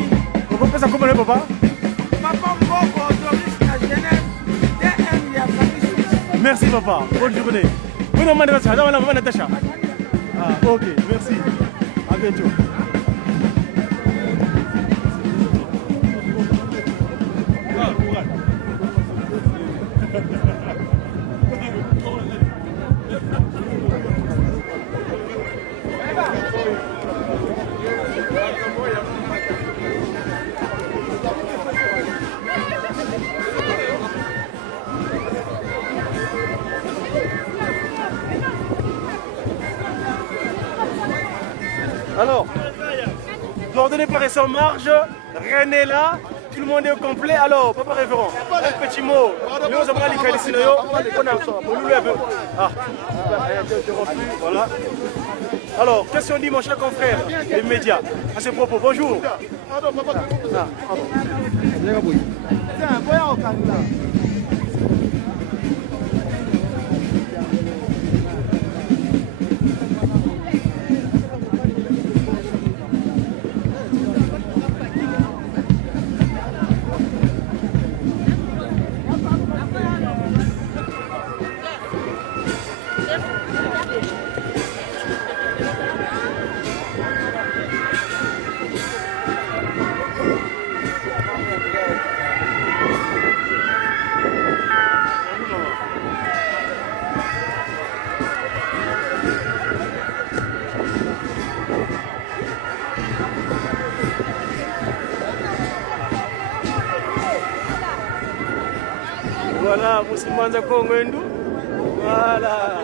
on peut faire ça comme le papa. Merci papa, bonne journée. Oui, maman Natacha. Ah, ok, merci. À bientôt. Alors, coordonné par son marge, René là, tout le monde est au complet. Alors, papa révérend, un petit mot. Nous avons les calissinoyo, ah, voilà. Alors, qu'est-ce qu'on dit mon cher confrère des médias à ce propos? Bonjour. Voilà, Moussimbanza Kongwendu. Voilà.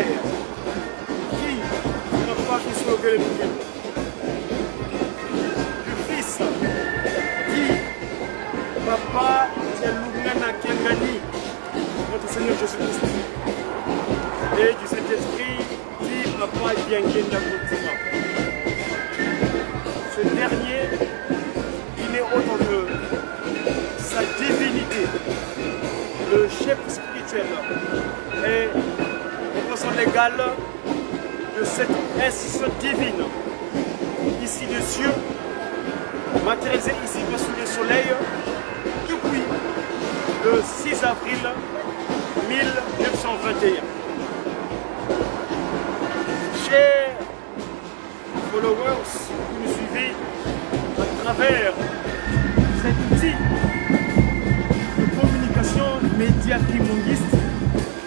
Père, qui ne pas qui soit au du Fils, qui Papa Tialungana Kiangani, notre Seigneur Jésus-Christ, et du Saint-Esprit, qui Papa Diangenda Koutima. Ce dernier, il n'est autre que sa divinité, le chef spirituel et le personne légale de cette institution divine, ici des cieux, matérialisée ici sous le soleil, depuis le 6 avril 1921. Chers followers qui nous suivez à travers cet outil de communication média kimonguiste,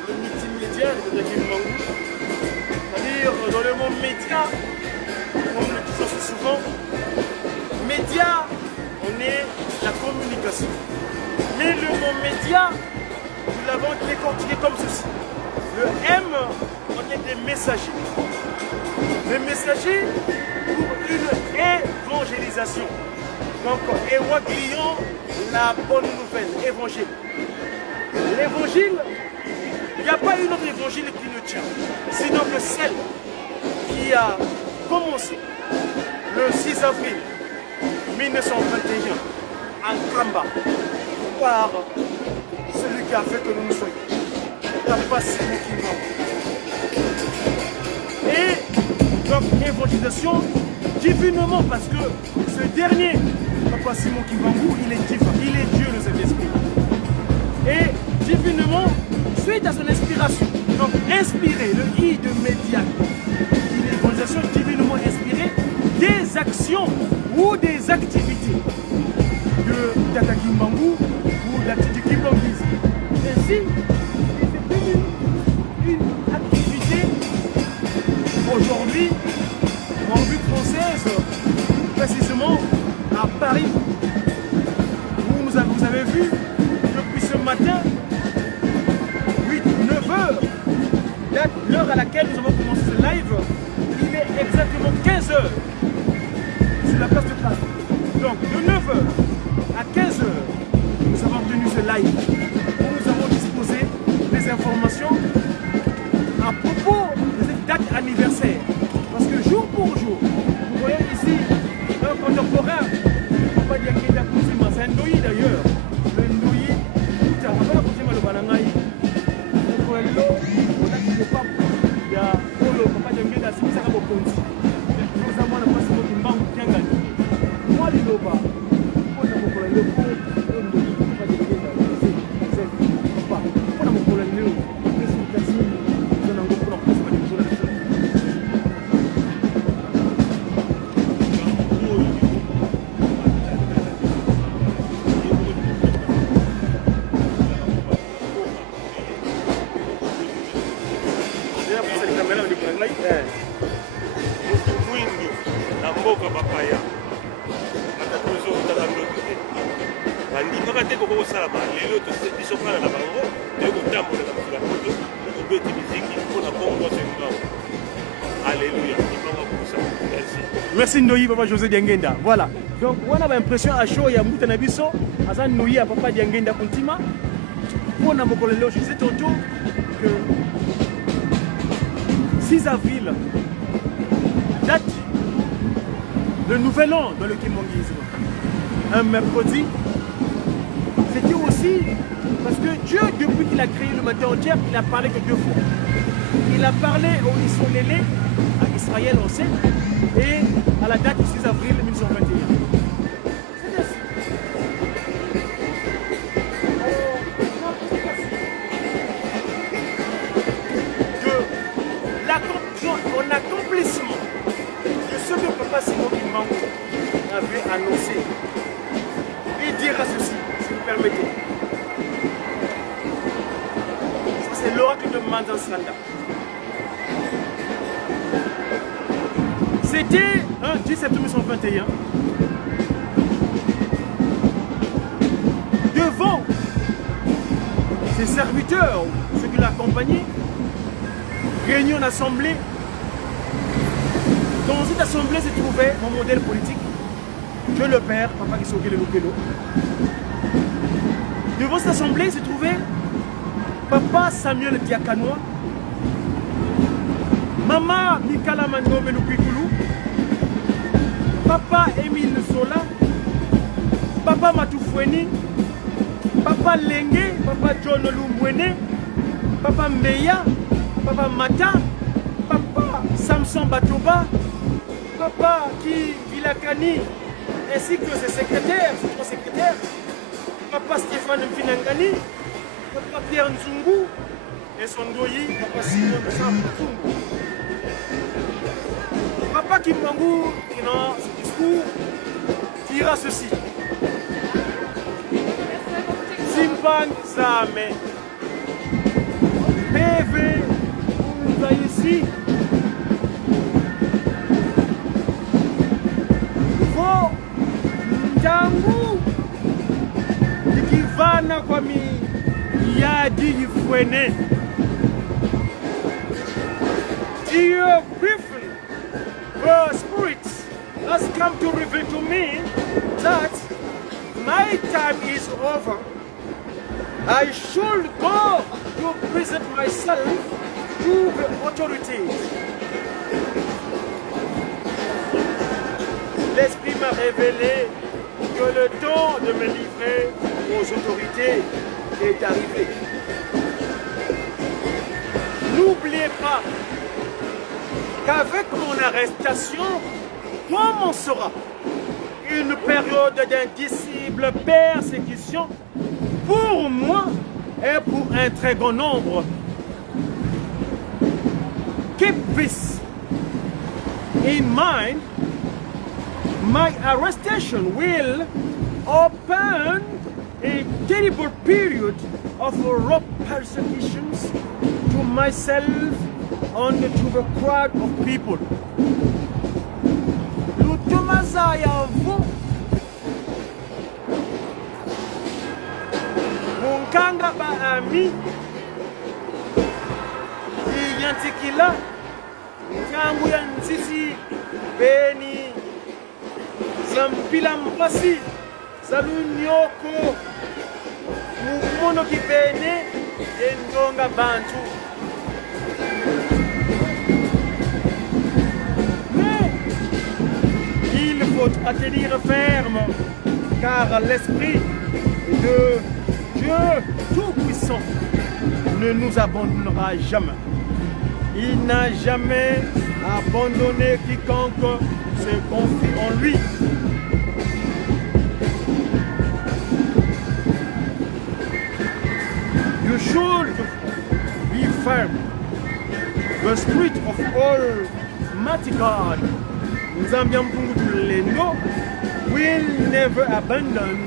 le multimédia de Kimongou, c'est-à-dire dans le monde média, comme le disons si souvent, média, on est la communication. Mais le mot média, nous l'avons décortiqué comme ceci. Le M, on est des messagers. Les messagers pour une évangélisation. Donc, évoquons la bonne nouvelle, évangile. L'évangile, il n'y a pas une autre évangile qui nous tient, sinon que celle qui a commencé le 6 avril 1921 en Kamba par celui qui a fait que nous nous soyons. Papa Simon Kimbangu. Et donc évangélisation divinement parce que ce dernier, Papa Simon Kimbangu, il est divin, il est Dieu le Saint-Esprit. Et divinement, suite à son inspiration, donc inspiré, le I de média, une évangélisation divinement inspirée des actions ou des activités de Tata Kimbangu ou d'activité kimbanguisme. Ainsi, une activité aujourd'hui en vue française, précisément à Paris, où vous avez vu depuis ce matin, 8-9 heures, l'heure à laquelle nous avons commencé ce live, il est exactement 15 heures sur la place de Paris. Donc de 9 heures à 15 heures, nous avons tenu ce live où nous avons disposé des informations à propos de cette date anniversaire. Parce que jour pour jour, vous voyez ici un contemporain, Papa Diangenda Koutima, c'est un Ndoyi d'ailleurs. Le Ndoyi, tout à l'heure, Koutima le Banangaï, pour le lot, on a dit que Papa Diangenda, c'est ça qu'on compte. Nous avons la place de Kimbangu Kiangani. Moi, les Loba, on a mon collègue, le Ndoyi, Papa Diangenda, c'est Papa. On a mon collègue, le président, on a un groupe pour la président de mwingi na mboka bapaya matatozo otaka ndoto te bandimaka te koko kosala balelo biso kaka na bango toye kotambola na mokila poto okobeti miziki mpona kongo sengango. Alléluia. Merci. Merci Ndoyi Papa José Diangenda. Voilà. Donc on a l'impression à chaud ya muta na biso asa Ndoyi à Papa Diangenda Kuntima. Pour na mokolo leo je disais tantôt que 6 avril date le nouvel an dans le kimonguisme. Un mercredi. C'était aussi parce que Dieu, depuis qu'il a créé le matin entier, il a parlé que 2 fois. Il a parlé aux Issolélés, à Israël on sait, et à la date du 6 avril 1921. C'est ainsi. Mon accomplissement de ce que Papa Simon Kimbangu avait annoncé. Il dira ceci, si vous permettez. C'est l'oracle de Manzansanda. C'était un 10 septembre 1921. Devant ses serviteurs, ceux qui l'accompagnaient, réunion d'assemblée. Dans cette assemblée se trouvait mon modèle politique, Dieu le Père, Papa Kisoke le Lupelo. Devant cette assemblée se trouvait Papa Samuel Diakanoa, Maman Mikala Mandome Lupikulu, Papa Émile Zola, Papa Matoufoueni, Papa Lengue, Papa John Lumbwene, Papa Meya, Papa Mata, Papa Samson Batoba, Papa Ki Vilakani, ainsi que ses secrétaires, ses trois secrétaires, Papa Stéphane Mfinangani, Papa Pierre Nzungu et son doyi, Papa Simon Nzungu. Papa Kimbangu, qui dans ce discours, dira ceci. Simpan Zame, PV, nous ici. Vo, Ndangu, Ikivana kwa mi, Yadi Yifwene. Dieu briefly, the Spirit has come to reveal to me that my time is over. I should go to present myself to the authorities. L'Esprit m'a révélé que le temps de me livrer aux autorités est arrivé. N'oubliez pas qu'avec mon arrestation commencera une période d'indicible persécution pour moi et pour un très grand nombre. Keep this in mind. My arrestation will open a terrible period of rough persecutions to myself and to the crowd of people. Lutumazaya vu Munkanga ba ami Yantikila Tangu ya Nsisi Beni Zampila Mpasi Salunyoko Mumono Kibene Endonga Bantu. Mais il faut tenir ferme car l'esprit de Dieu Tout-Puissant ne nous abandonnera jamais. Il n'a jamais abandonné quiconque se confie en lui. You should be firm. The Spirit of Almighty God, Nzambiampungu will never abandon.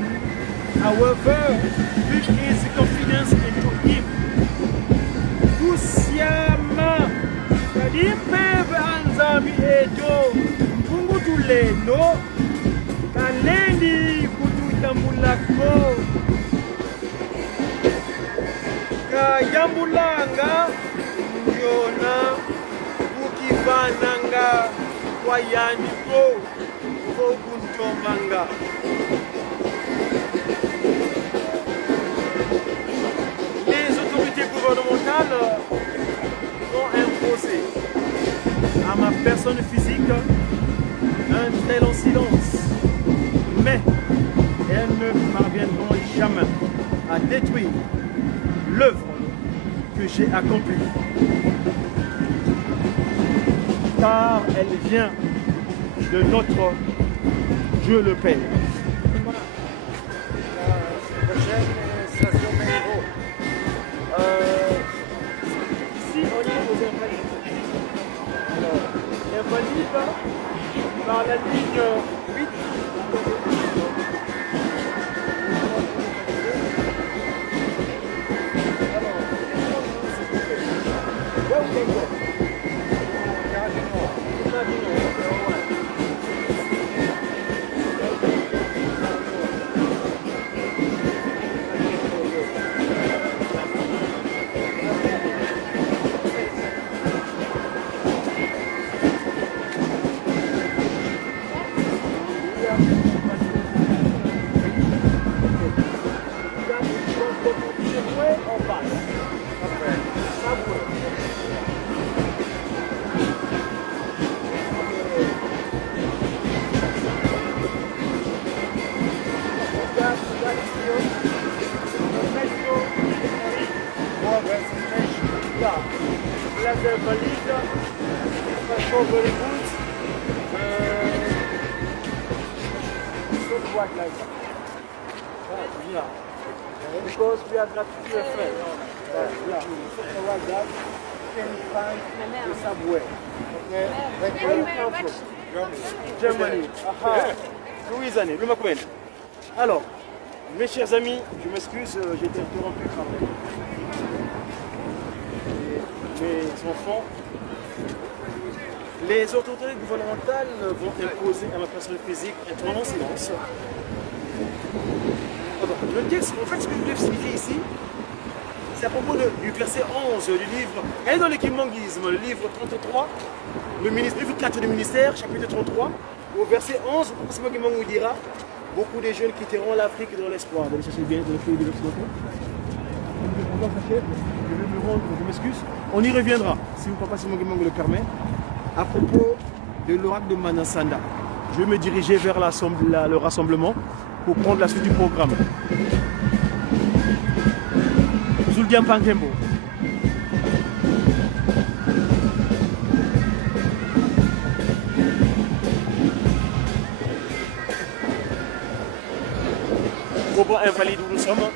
However, put his confidence into him. Tusiama, Kadimpe Anzambi Edo, Mpungu Tuleno, Kalendi Kututambulako, Kayambulanga, Yona, Ukivananga, Wayaniko, Kokuntomanga. Les autorités gouvernementales ont imposé à ma personne physique un très long silence, mais elles ne parviendront jamais à détruire l'œuvre que j'ai accomplie, car elle vient de notre Dieu le Père. La prochaine station métro. Ici, on est aux Invalides. Alors, Invalides, par la ligne 8. Voilà. Place Invalide. Passeport very good. So what like that? Yeah. Because we are gratitude friends. Yeah. So what that? You can find the subway. Okay? Where you come from? Germany. Aha. Louisiane, le Macuen. Alors, mes chers amis, je m'excuse, j'ai été interrompu quand même. Mes enfants, les autorités gouvernementales vont imposer à ma personne physique un temps en silence. Le texte, en fait, ce que je voulais signifier ici, c'est à propos du verset 11 du livre, et dans l'équimanguisme, le livre 33, le livre 4 du ministère, chapitre 33, au verset 11, c'est moi qui vous dira, beaucoup de jeunes quitteront l'Afrique dans l'espoir d'aller chercher bien dans le pays de l'Occident. Je m'excuse. On y reviendra, si vous papa Simon Guimango le permet, à propos de l'oracle de Manasanda. Je vais me diriger vers le rassemblement pour prendre la suite du programme. Zuldian Pankembo. Bobo invalide où nous sommes.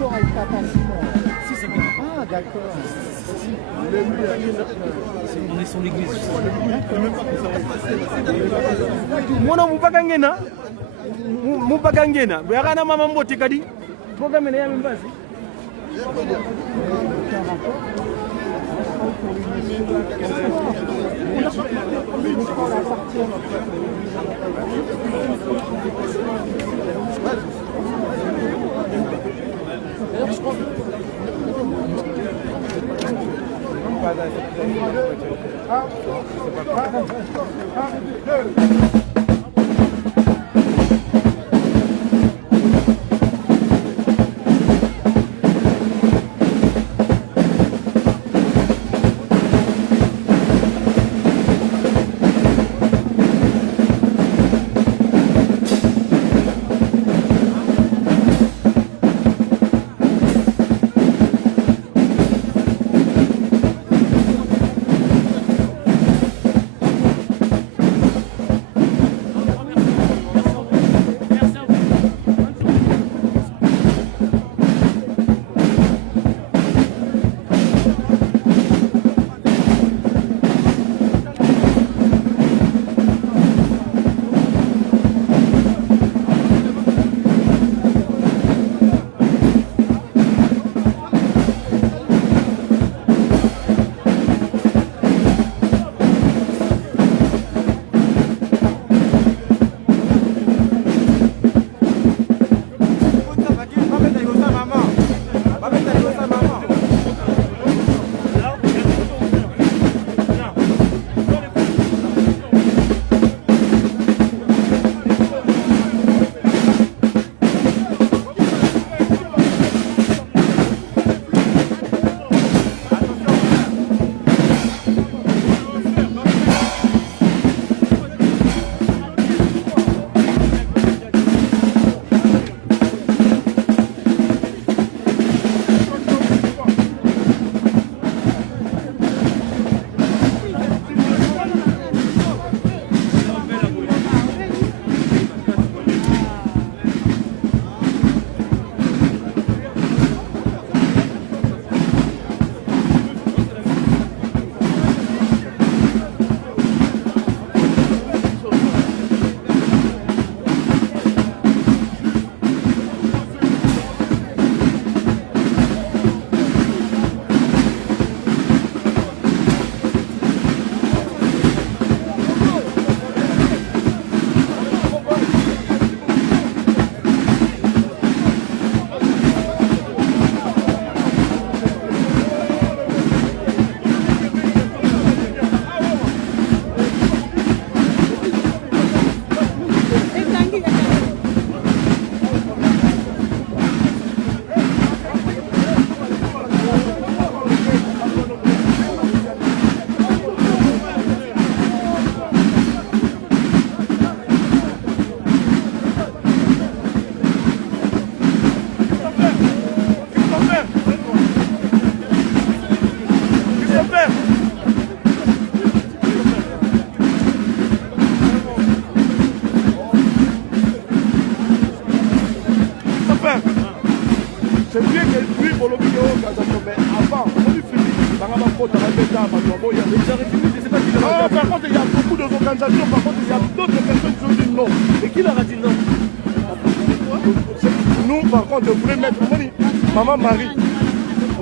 rapport avec Papa Simon? Si, c'est bien. Ah, d'accord. On est sur l'église. Mwana mupakangena mupakangena bwakana mama mboti kadi programme ya mbazi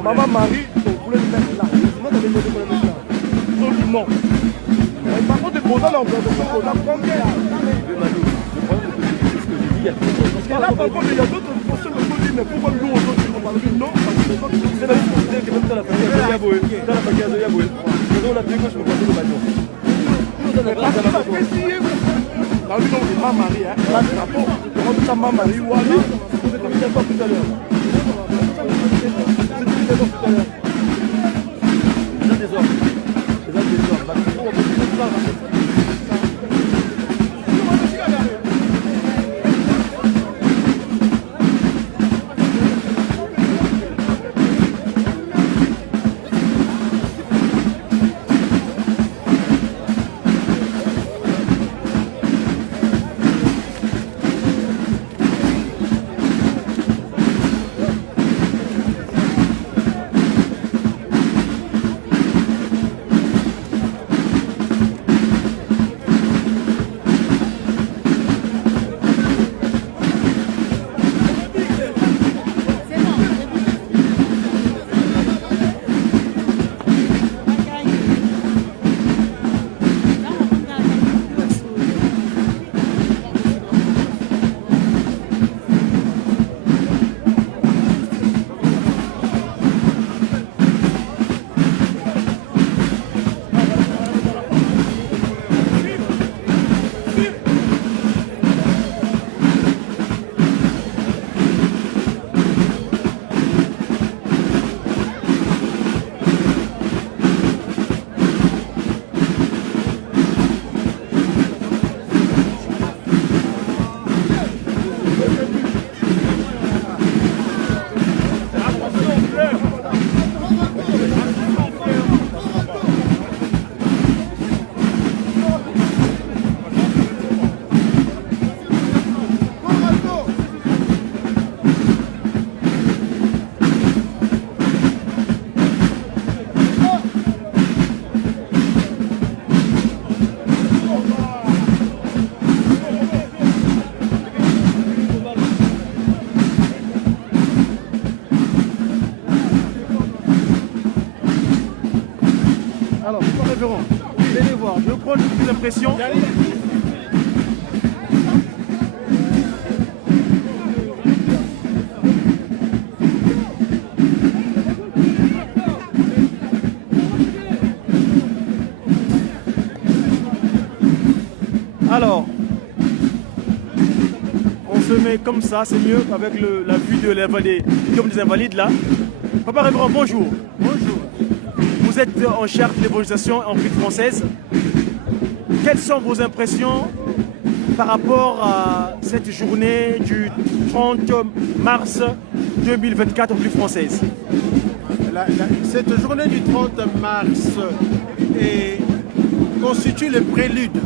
Maman Marie, on voulait le mettre là. Comment t'avais demandé pour le mettre là? Ils ont dit non. Mais par contre, les posants, là, on peut combien là? Parce que là, par contre, il y a d'autres postes qui ont dit, mais pourquoi nous, on dit non? Parce que les autres, c'est la difficulté qui est même dans la famille de Yaboué. Dans la famille de Yaboué. Nous, on a pris que je me crois que le bateau. Mais parce que ça fait essayer. Là, nous, on dit ma Marie, hein. Là, c'est la peau. On dit ça, ma Marie, ou alors, vous êtes comme ça tout à l'heure. révérend. Venez voir, je vais prendre une impression. Alors, on se met comme ça, c'est mieux avec la vue de des Invalides là. Papa révérend, bonjour. Bonjour. Vous êtes en charge de l'évangélisation en République française. Quelles sont vos impressions par rapport à cette journée du 30 mars 2024 en République française? Cette journée du 30 mars constitue le prélude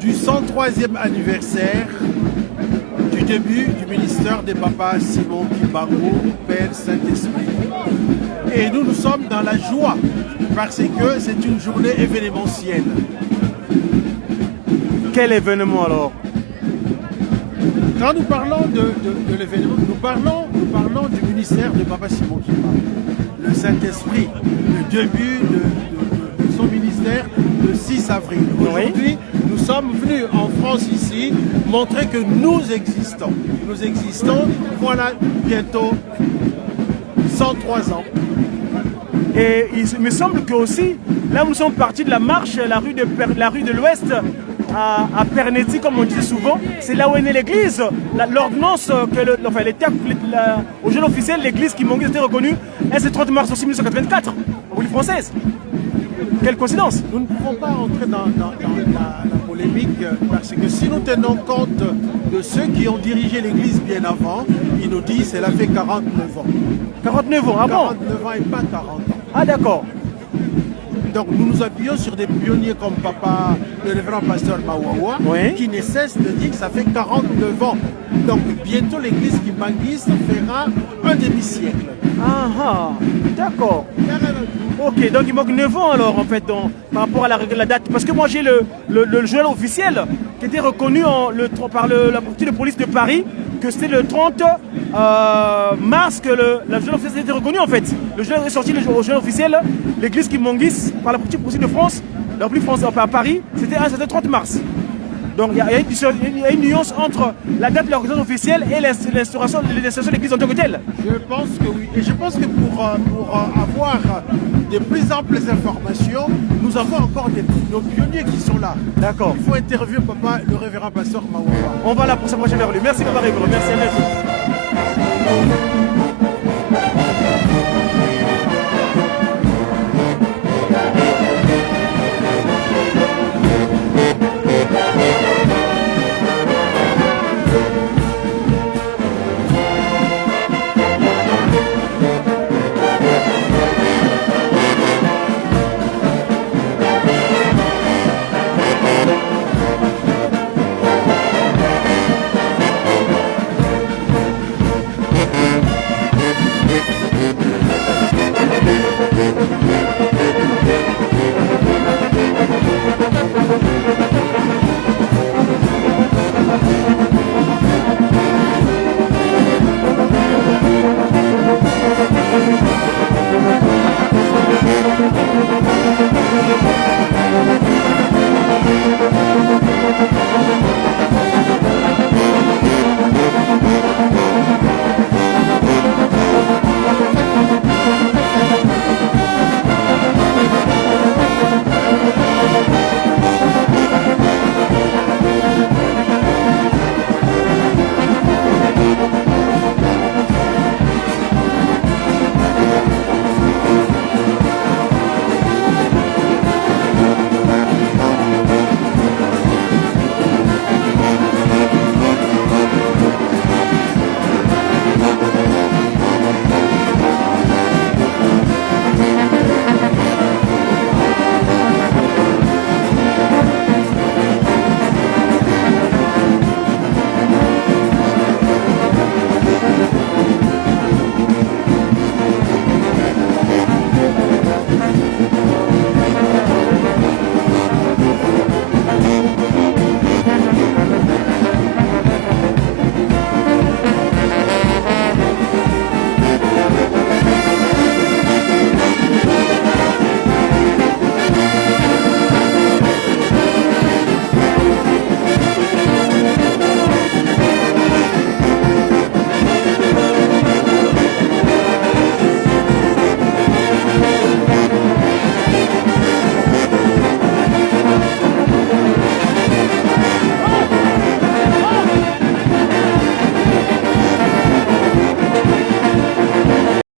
du 103e anniversaire du début du ministère de Papa Simon Kimbangu, Père Saint-Esprit. Et nous sommes dans la joie parce que c'est une journée événementielle. Quel événement alors? Quand nous parlons de l'événement, nous parlons du ministère de Papa Simon Kimbangu, le Saint-Esprit, le début de son ministère le 6 avril. Aujourd'hui, nous sommes venus en France ici montrer que nous existons. Nous existons, voilà bientôt 103 ans. Et il me semble que aussi, là où nous sommes partis de la marche, la rue de l'Ouest, à Pernetti, comme on disait souvent, c'est là où est née l'église. L'ordonnance, au journal officiel, l'église qui m'ont été reconnue, c'est le 30 mars aussi 1984, en République française. Quelle coïncidence! Nous ne pouvons pas entrer dans la polémique parce que si nous tenons compte de ceux qui ont dirigé l'église bien avant, ils nous disent qu'elle a fait 49 ans. 49 ans, ah bon? 49 ans et pas 40 ans. Ah d'accord. Donc nous nous appuyons sur des pionniers comme Papa, le révérend pasteur Mawawa, qui ne cesse de dire que ça fait 49 ans. Donc bientôt l'église kimbanguiste fera un demi-siècle. Ah d'accord. Ok, donc il manque 9 ans alors en fait par rapport à la date. Parce que moi j'ai le journal officiel qui était reconnu par la partie de police de Paris que c'était le 30 mars que la journal officiel était reconnu en fait. Le journal est sorti, le journal officiel, l'église Kimbanguiste par la partie de police de France, la République française à Paris, c'était le 30 mars. Donc il y a une nuance entre la date de l'organisation officielle et l'instauration de l'église en tant que telle. Je pense que oui. Et je pense que pour avoir de plus amples informations, nous avons encore nos pionniers qui sont là. D'accord. Il faut interviewer Papa, le révérend pasteur Mawawa. On va là pour s'approcher vers lui. Merci Papa Révérend. Merci à vous.